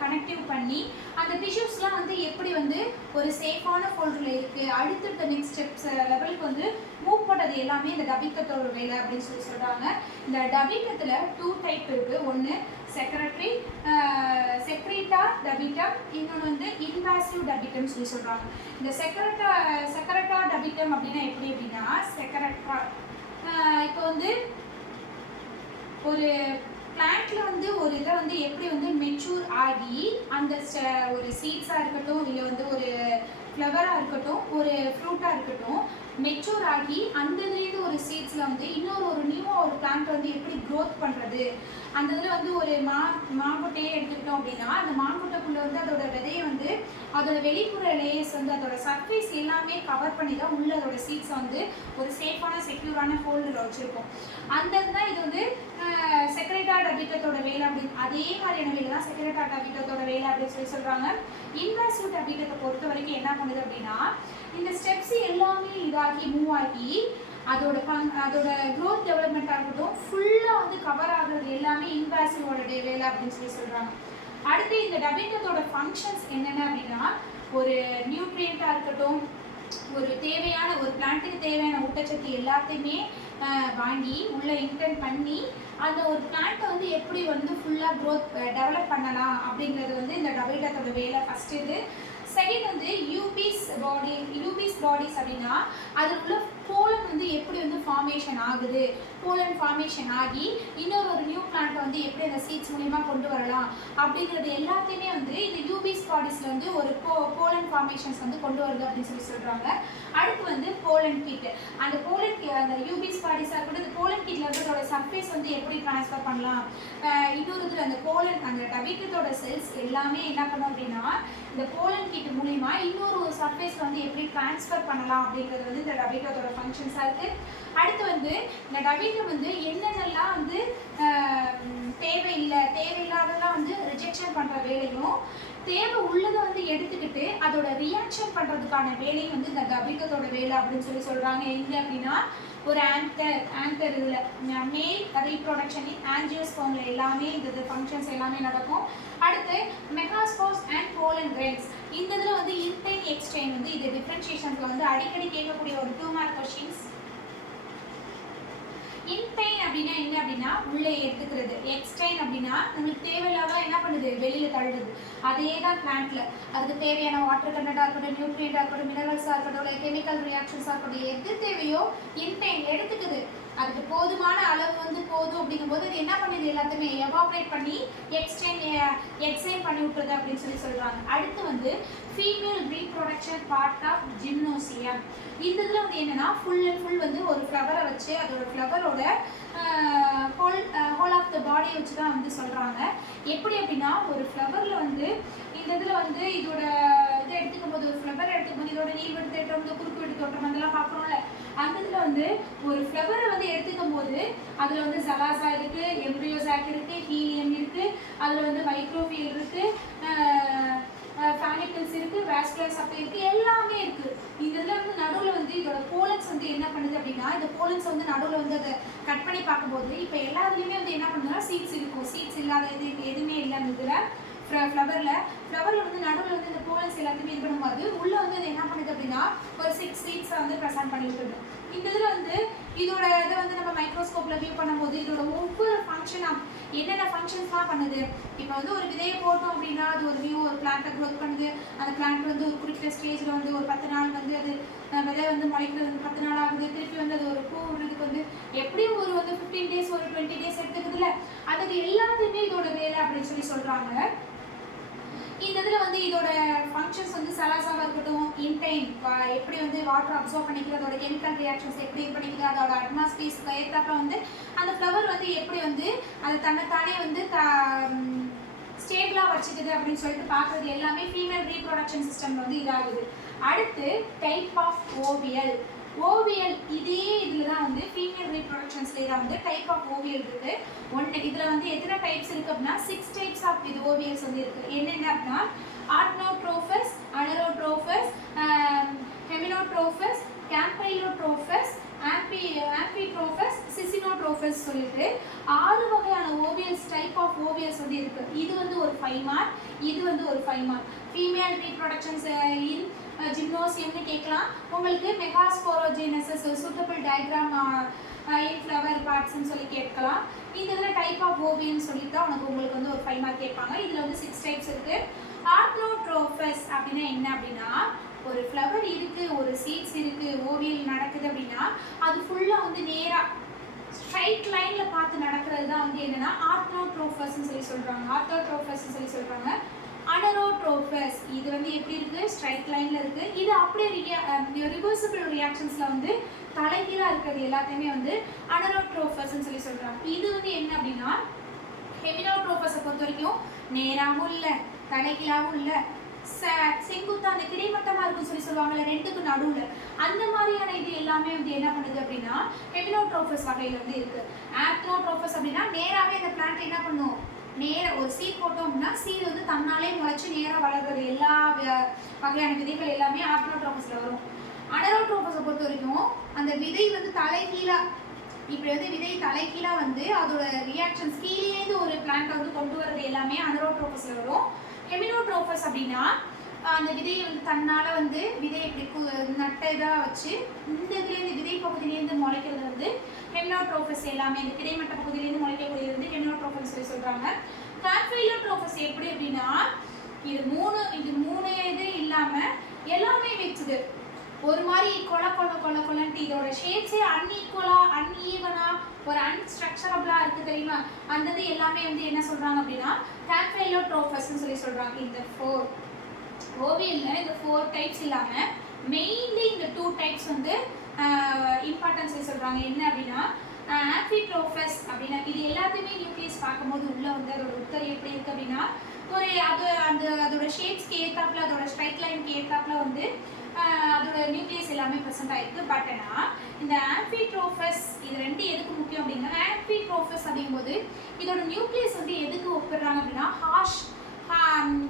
கனெக்டிவ் பண்ணி அந்த டிஷ்யூஸ்லாம் வந்து எப்படி வந்து ஒரு சேஃபான ஃபோல்டரில் இருக்குது, அடுத்தடுத்த நெக்ஸ்ட் ஸ்டெப்ஸ் லெவலுக்கு வந்து மூவ் பண்ணுறது எல்லாமே இந்த டபிட்டத்தோட வேலை அப்படின்னு சொல்லி சொல்கிறாங்க. இந்த டபிட்டத்தில் 2 டைப் இருக்குது. ஒன்று செக்ரீட்டா டபிட்டம், இன்னொன்று வந்து இன்வாசிவ் டபிட்டம் சொல்லி சொல்கிறாங்க. இந்த செக்ரட்டா டபிட்டம் அப்படின்னா எப்படி அப்படின்னா செக்ரட்டா இப்போ வந்து ஒரு பிளான்ட்ல வந்து ஒரு இதை வந்து எப்படி வந்து மெச்சூர் ஆகி அந்த ஒரு சீட்ஸாக இருக்கட்டும், இல்லை வந்து ஒரு ஃப்ளவராக இருக்கட்டும், ஒரு ஃப்ரூட்டாக இருக்கட்டும், மெச்சூர் ஆகி அந்த இதுலேருந்து ஒரு சீட்ஸில் வந்து இன்னொரு நியூவாக ஒரு பிளான்ட் வந்து எப்படி க்ரோத் பண்ணுறது, அந்த இதில் வந்து ஒரு மாங்கொட்டையே எடுத்துக்கிட்டோம் அப்படின்னா அந்த மாங்கொட்டைக்குள்ளே வந்து அதோட விதையை வந்து அதோட வெளிப்புற லேயர்ஸ் வந்து அதோட சர்ஃபேஸ் எல்லாமே கவர் பண்ணி தான் உள்ள அதோட சீட்ஸை வந்து ஒரு சேஃபான செக்யூரான ஃபோல்டில் வச்சுருக்கோம். அந்த தான் இது வந்து செக்ரட்டா டபிட்டத்தோட வேலை அப்படின்னு, அதே மாதிரியான வேலை தான் செக்ரட்டா டபிட்டத்தோட வேலை அப்படின்னு சொல்லி சொல்கிறாங்க. இன்வாசிவ் டபிட்டத்தை பொறுத்த வரைக்கும் என்ன பண்ணுது அப்படின்னா இந்த ஸ்டெப்ஸ் எல்லாமே இதாகி மூவ் ஆகி அதோட க்ரோத் டெவலப்மெண்ட்டாக இருக்கட்டும் ஃபுல்லாக வந்து கவர் ஆகுறது எல்லாமே இன்வாசிவோட வேலை அப்படின்னு சொல்லி சொல்கிறாங்க. அடுத்து இந்த டபிட்டத்தோட ஃபங்க்ஷன்ஸ் என்னென்ன அப்படின்னா ஒரு நியூட்ரியண்ட்டாக இருக்கட்டும், ஒரு தேவையான ஒரு பிளான்ட்டுக்கு தேவையான ஊட்டச்சத்து எல்லாத்தையுமே வாங்கி உள்ளே இன்டென்ட் பண்ணி அந்த ஒரு பிளான்ட்டை வந்து எப்படி வந்து ஃபுல்லாக க்ரோத் டெவலப் பண்ணலாம் அப்படிங்கிறது வந்து இந்த டபிட்டத்தோட வேலை ஃபஸ்ட்டு. இது செகண்ட் வந்து யூபிஸ் பாடிஸ் அப்படின்னா அதில் உள்ள போலன் வந்து எப்படி வந்து ஃபார்மேஷன் ஆகுது, போலன் ஃபார்மேஷன் ஆகி இன்னொரு நியூ பிளான்ட்டை வந்து எப்படி அந்த சீட்ஸ் மூலிமா கொண்டு வரலாம் அப்படிங்கிறது எல்லாத்தையுமே வந்து இந்த யூபிஸ் பாடிஸில் வந்து ஒரு போலன் ஃபார்மேஷன்ஸ் வந்து கொண்டு வருது அப்படின்னு சொல்லி சொல்கிறாங்க. அடுத்து வந்து போலன் கிட். அந்த யூபிஸ் பாடிஸாக இருக்கட்டும், இந்த போலன் கிட்டில் வந்து அதோட சர்ஃபேஸ் வந்து எப்படி ட்ரான்ஸ்ஃபர் பண்ணலாம், இன்னொரு இதில் அந்த டபிட்டத்தோட செல்ஸ் எல்லாமே என்ன பண்ணோம் அப்படின்னா இந்த போலன் கிட் மூலிமா இன்னொரு சர்ஃபேஸில் வந்து எப்படி ட்ரான்ஸ்ஃபர் பண்ணலாம் அப்படிங்கிறது வந்து இந்த டபிட்டத்தோட ஃபங்க்ஷன்ஸாக இருக்குது. அடுத்து வந்து இந்த டபிட்டம் வந்து என்னென்னலாம் வந்து தேவையில்லாதெல்லாம் வந்து ரிஜெக்ஷன் பண்ணுற வேலையும் தேவை உள்ளதை வந்து எடுத்துக்கிட்டு அதோட ரியாக்ஷன் பண்ணுறதுக்கான வேலையும் வந்து இந்த டபிட்டத்தோட வேலை அப்படின்னு சொல்லி சொல்கிறாங்க. எங்கே அப்படின்னா ஒரு ஆங்கர் இதில் மேல் ரீப்ரொடக்ஷன் ஆஞ்சியோஸ்போமில் எல்லாமே இந்த ஃபங்க்ஷன்ஸ் எல்லாமே நடக்கும். அடுத்து மெகாஸ்போஸ் அண்ட் போலன் கிரெயின்ஸ். இந்த இதில் வந்து இன்டைன் எக்ஸ்டைன் வந்து இது டிஃப்ரென்ஷியேஷன்ஸில் வந்து அடிக்கடி கேட்கக்கூடிய ஒரு 2 மார்க் கொஸ்டின்ஸ். இன்டைன் அப்படின்னா என்ன அப்படின்னா உள்ளே எடுத்துக்கிறது, எக்ஸ்டைன் அப்படின்னா நம்மளுக்கு தேவையில்லாத என்ன பண்ணுது வெளியில் தள்ளுது. அதே தான் பிளான்ட்ல அதுக்கு தேவையான வாட்டர் கண்டென்ட்டாக இருக்கட்டும், நியூட்ரியண்டாக இருக்கட்டும், மினரல்ஸாக இருக்கட்டும், இல்லை கெமிக்கல் ரியாக்ஷன்ஸாக இருக்கட்டும், எது தேவையோ இன்டைன் எடுத்துக்குது. அதுக்கு போதுமான அளவு வந்து போதும் அப்படிங்கும்போது அது என்ன பண்ணுது எல்லாத்தையுமே எவாப்ரேட் பண்ணி எக்ஸ்டைன் பண்ணி விட்டுறது அப்படின்னு சொல்லி சொல்கிறாங்க. அடுத்து வந்து ஃபீமேல் ரீப்ரொடக்ஷன் பார்ட் ஆஃப் ஜிம்னோசியம். இந்த இதில் வந்து என்னென்னா ஃபுல் அண்ட் ஃபுல் வந்து ஒரு ஃப்ளவரை வச்சு அதோட ஃப்ளவரோட ஹோல் ஆஃப் த பாடியை வச்சு தான் வந்து சொல்கிறாங்க. எப்படி அப்படின்னா ஒரு ஃப்ளவரில் வந்து இந்த இதில் வந்து இதோட இதை எடுத்துக்கும் போது ஒரு ஃப்ளவர் எடுத்துக்கும் போது இதோட நீள்வெட்டு தேட்டம், இந்த குறுக்கு வெட்டு தோட்டம் அதெல்லாம் பார்க்குறோம்ல, அந்த இதில் வந்து ஒரு ஃப்ளவரை வந்து எடுத்துக்கும் போது அதில் வந்து ஜலாசா இருக்குது, எம்ப்ரியோசாக் இருக்குது, ஹீலியம் இருக்குது, அதில் வந்து மைக்ரோஃபியல் இருக்குது, ஃபேனிக்கல்ஸ் இருக்குது, வாஸ்குலர் சப்ளை இருக்குது, எல்லாமே இருக்குது. இந்த இதில் வந்து நடுவில் வந்து இதோட போலன்ஸ் வந்து என்ன பண்ணுது அப்படின்னா இந்த போலன்ஸ் வந்து நடுவில் வந்து அதை கட் பண்ணி பார்க்கும்போது இப்போ எல்லாத்துலேயுமே வந்து என்ன பண்ணுதுன்னா சீட்ஸ் இருக்கும். சீட்ஸ் இல்லாத எதுவுமே இல்லை அந்த இதில் ஃப்ளவரில் வந்து நடுவில் வந்து இந்த போலன்ஸ் எல்லாத்தையுமே இது பண்ணும்போது உள்ளே வந்து அது என்ன பண்ணுது அப்படின்னா ஒரு 6 சீட்ஸை வந்து ப்ரெசென்ட் பண்ணி விட்டுது. இந்த இதில் வந்து இதோட இதை வந்து நம்ம மைக்ரோஸ்கோப்பில் வியூ பண்ணும்போது இதோட ஒவ்வொரு ஃபங்க்ஷனாக என்னென்ன ஃபங்க்ஷன்ஸ்லாம் பண்ணுது. இப்போ வந்து ஒரு விதையை போட்டோம் அப்படின்னா அது ஒரு பிளான்ட்டை க்ரோத் பண்ணுது. அந்த பிளான்ட் வந்து ஒரு குறிப்பிட்ட ஸ்டேஜில் வந்து ஒரு 10 நாள் வந்து அது விதை வந்து முளைக்கிறது வந்து 10 நாள் ஆகுது. திருப்பி வந்து அது ஒரு பூ விடுறதுக்கு வந்து எப்படியும் ஒரு 15 days ஒரு 20 days எடுத்துக்குதுல அதுக்கு எல்லாத்தையுமே இதோட வேலை அப்படின்னு சொல்றாங்க. இந்த இதில் வந்து இதோட ஃபங்க்ஷன்ஸ் வந்து சலாசாவாக இருக்கட்டும், இன்டைன் எப்படி வந்து வாட்டர் அப்சர்வ் பண்ணிக்கிறது, அதோட கெமிக்கல் ரியாக்ஷன்ஸ் எப்படி இது பண்ணிக்கிறது, அதோட அட்மாஸ்பியர்ஸ்க்கு ஏற்றாப்புல வந்து அந்த ஃப்ளவர் வந்து எப்படி வந்து அது தன்னைத்தானே வந்து ஸ்டேபிளாக வச்சுக்குது அப்படின்னு சொல்லிட்டு பார்க்குறது எல்லாமே ஃபீமேல் ரீப்ரொடக்ஷன் சிஸ்டம் வந்து இதாகுது. அடுத்து டைப் ஆஃப் ஓவியல். ஓவியல் இதே இதில் தான் வந்து ஃபீமேல் ரீப்ரொடக்ஷன்ஸ்லேயே தான் வந்து டைப் ஆஃப் ஓவியல் இருக்குது. ஒன்று இதில் வந்து எத்தனை டைப்ஸ் இருக்குது அப்படின்னா 6 டைப்ஸ் ஆஃப் இது ஓவியல்ஸ் வந்து இருக்குது. என்னென்ன அப்படின்னா ஆர்த்னோட்ரோபஸ், அனரோட்ரோபஸ், ஹெமினோட்ரோபஸ், கேம்பைலோட்ரோபஸ், ஆம்பிட்ரோபஸ், சிசினோட்ரோபஸ் சொல்லிட்டு 6 வகையான ஓவியல்ஸ் டைப் ஆஃப் ஓவியல்ஸ் வந்து இருக்குது. இது வந்து ஒரு 5 மார்க், இது வந்து ஒரு 5 மார்க். ஃபீமேல் ரீப்ரொடக்ஷன்ஸ் இன் ஜிம்னோசியம்னு கேட்கலாம். உங்களுக்கு மெகாஸ்போரோஜெனசிஸ் சூட்டபிள் டயக்ராம் இன் ஃப்ளவர் பார்ட்ஸ்ன்னு சொல்லி கேட்கலாம். இந்த இதில் டைப் ஆஃப் ஓவியல்னு சொல்லிட்டு தான் உங்களுக்கு வந்து ஒரு 5 மார்க் கேட்பாங்க. இதில் வந்து 6 டைப்ஸ் இருக்குது. ஆர்த்னோட்ரோபஸ் அப்படின்னா என்ன அப்படின்னா ஒரு ஃப்ளவர் இருக்குது, ஒரு சீட்ஸ் இருக்குது, ஓவியல் நடக்குது அப்படின்னா அது ஃபுல்லாக வந்து நேராக ஸ்ட்ரைட் லைனில் பார்த்து நடக்கிறது தான் வந்து என்னென்னா ஆர்த்னோட்ரோபஸ்ன்னு சொல்லி சொல்கிறாங்க. ஆர்த்தோட்ரோபஸ்ன்னு சொல்லி சொல்கிறாங்க. அனரோட்ரோபஸ் இது வந்து எப்படி இருக்குது, ஸ்ட்ரைட் லைனில் இருக்குது. இது அப்படியே ரிவர்சிபிள் ரியாக்ஷன்ஸில் வந்து தலைகீழாக இருக்கிறது எல்லாத்தையுமே வந்து அனரோட்ரோபஸ்ன்னு சொல்லி சொல்கிறாங்க. இது வந்து என்ன அப்படின்னா ஹெமினோட்ரோபஸை பொறுத்த வரைக்கும் நேராகவும் இல்லை, தலைகீழாகவும் இல்லை, செங்குத்தா அந்த கிடைமட்டமாக இருக்குன்னு சொல்லி சொல்லுவாங்கல்ல ரெண்டுக்கும் நடுவில், அந்த மாதிரியான இது எல்லாமே வந்து என்ன பண்ணுது அப்படின்னா ஹெமினோட்ரோபஸ் வகையில் வந்து இருக்குது. ஆர்த்னோட்ரோபஸ் அப்படின்னா நேராகவே அந்த பிளான்ட் என்ன பண்ணும், நேராக ஒரு சீட் போட்டோம் அப்படின்னா சீட் வந்து தன்னாலே முளைச்சி நேராக வளர்றது எல்லா வகையான விதைகள் எல்லாமே ஆர்த்னோட்ரோபஸில் வரும். அனரோட்ரோபஸை பொறுத்த வரைக்கும் அந்த விதை வந்து தலைகீழாக இப்படி வந்து விதை தலைகீழாக வந்து அதோட ரியாக்ஷன்ஸ் கீழேருந்து ஒரு பிளான்ட்டை வந்து கொண்டு வர்றது எல்லாமே அனரோட்ரோபஸில் வரும். ஹெமினோட்ரோபஸ் அப்படின்னா அந்த விதையை வந்து தன்னால் வந்து விதையை இப்படி நட்டை இதாக வச்சு இந்த இதுலேருந்து விதை பகுதியிலேருந்து முளைக்கிறது வந்து ஹெமினோட்ரோபஸ் எல்லாமே இந்த கிடைமட்ட பகுதியிலேருந்து முளைக்கக்கூடியது வந்து ஹெமினோட்ரோபஸ் சொல்லி சொல்கிறாங்க. கேம்பைலோட்ரோபஸ் எப்படி அப்படின்னா இது மூணு இது இல்லாமல் எல்லாமே வச்சுது ஒரு மாதிரி கொலன்ட்டு இதோட ஷேப்ஸே அன்ஈவனாக ஒரு அன்ஸ்ட்ரக்சரபிளாக இருக்குது தெரியுமா, அந்த இது எல்லாமே வந்து என்ன சொல்கிறாங்க அப்படின்னா கேம்பைலோட்ரோபஸ்ன்னு சொல்லி சொல்கிறாங்க. இந்த 4 ஓவியலில் இந்த 4 டைப்ஸ் இல்லாமல் மெயின்லி இந்த 2 டைப்ஸ் வந்து இம்பார்ட்டன்ஸ் சொல்லி சொல்கிறாங்க. என்ன அப்படின்னா ஆம்பிட்ரோபஸ் அப்படின்னா இது எல்லாத்தையுமே நியூக்ளியஸ் பார்க்கும்போது உள்ளே வந்து அதோட உத்தரம் எப்படி இருக்குது அப்படின்னா ஒரு அதோட ஷேப்ஸ்க்கு ஏற்றாப்புல அதோட ஸ்ட்ரைட் லைனுக்கு ஏற்றாப்புல வந்து அதோட நியூக்ளியஸ் எல்லாமே ப்ரெசென்ட் ஆகிருக்கு. பட் ஆனால் இந்த ஆம்பிட்ரோபஸ் இது ரெண்டு எதுக்கு முக்கியம் அப்படின்னா ஆம்பிட்ரோபஸ் அப்படிங்கும்போது இதோட நியூக்ளியஸ் வந்து எதுக்கு ஒப்பிடுறாங்க அப்படின்னா ஹார்ஷ்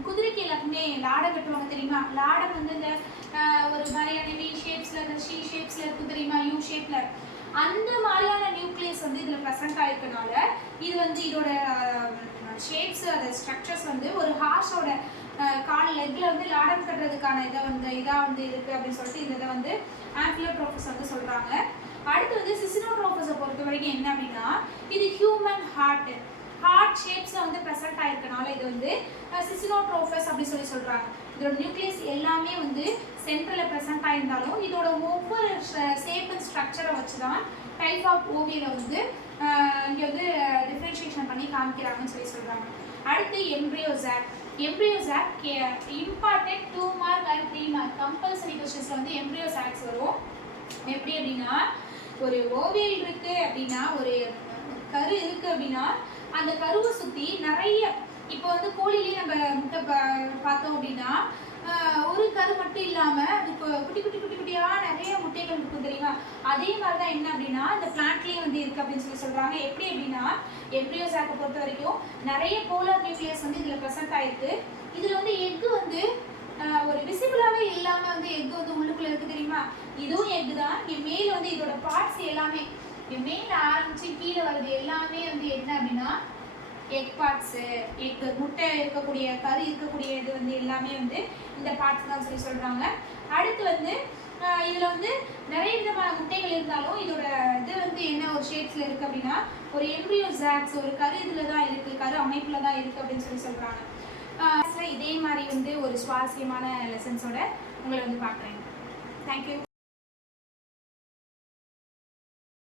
குதிரைக்கு எல்லாருக்குமே லாடம் கட்டுவாங்க தெரியுமா, லாடம் வந்து இந்த ஒரு மாதிரியான வி ஷேப்ஸில் ஷீ ஷேப்ஸில் இருக்குது தெரியுமா, யூ ஷேப்பில் அந்த மாதிரியான நியூக்ளியஸ் வந்து இதில் ப்ரெசென்ட் ஆகிருக்கனால இது வந்து இதோட ஷேப்ஸ் அந்த ஸ்ட்ரக்சர்ஸ் வந்து ஒரு ஹார்ஸோட கால் லெக்கில் வந்து லாடம் கட்டுறதுக்கான இதாக வந்து இருக்குது அப்படின்னு சொல்லிட்டு இந்த இதை வந்து ஆம்பிட்ரோபஸ் வந்து சொல்கிறாங்க. அடுத்து வந்து சிசினோட்ரோபஸை பொறுத்த வரைக்கும் என்ன அப்படின்னா இது ஹியூமன் ஹார்ட் ஷேப்ஸில் வந்து ப்ரெசென்ட் ஆகிருக்கனால இது வந்து சிசினோட்ரோபஸ் அப்படி சொல்லி சொல்கிறாங்க. இதோட நியூக்ளியஸ் எல்லாமே வந்து சென்ட்ரலில் ப்ரெசென்ட் ஆகிருந்தாலும் இதோட ஒவ்வொரு ஷேப் அண்ட் ஸ்ட்ரக்சரை வச்சு தான் டைப் ஆஃப் ஓவியில் வந்து இங்கே வந்து டிஃப்ரென்ஷியேஷன் பண்ணி காமிக்கிறாங்கன்னு சொல்லி சொல்கிறாங்க. அடுத்து embryo sac important 2 mark and 3 mark compulsory கொஸ்டின்ஸில் வந்து எம்ப்ரியோசாக்ஸ் வரும். எப்படி அப்படின்னா ஒரு ஓவியல் இருக்குது அப்படின்னா ஒரு கரு இருக்குது அப்படின்னா அந்த கருவை சுற்றி நிறைய இப்போ வந்து கோழிலேயே நம்ம முட்டை பார்த்தோம் அப்படின்னா ஒரு கரு மட்டும் இல்லாமல் அது குட்டியாக நிறைய முட்டைகள் இருக்கும் தெரியுமா, அதே மாதிரி தான் என்ன அப்படின்னா இந்த பிளான்ட்லேயே வந்து இருக்குது அப்படின்னு சொல்லி சொல்கிறாங்க. எப்படி அப்படின்னா எம்ப்ரியோசாக்கை பொறுத்த வரைக்கும் நிறைய போலார் நியூக்ளியஸ் வந்து இதில் ப்ரெசென்ட் ஆகிருக்கு. இதில் வந்து எக்கு வந்து ஒரு விசிபிளாகவே இல்லாமல் வந்து எக்கு வந்து உள்ளுக்குள்ளே இருக்குது தெரியுமா, இதுவும் எக்கு தான். இங்கே மேலே வந்து இதோட பார்ட்ஸ் எல்லாமே மேலே ஆரம்பித்து கீழே வருது எல்லாமே வந்து என்ன அப்படின்னா எக் பார்ட்ஸு எக்கு முட்டை இருக்கக்கூடிய கரு இருக்கக்கூடிய இது வந்து எல்லாமே வந்து இந்த பார்ட்ஸ் தான் சொல்லி சொல்கிறாங்க. அடுத்து வந்து இதில் வந்து நிறைய விதமான முட்டைகள் இருந்தாலும் இதோட இது வந்து என்ன ஒரு ஷேப்ஸில் இருக்குது அப்படின்னா ஒரு எம்ப்ரியோசாக்ஸ் ஒரு கரு இதில் தான் இருக்குது, கரு அமைப்பில் தான் இருக்குது அப்படின்னு சொல்லி சொல்கிறாங்க. இதே மாதிரி வந்து ஒரு சுவாரஸ்யமான லெசன்ஸோட உங்களை வந்து பார்க்குறேன். தேங்க்யூ.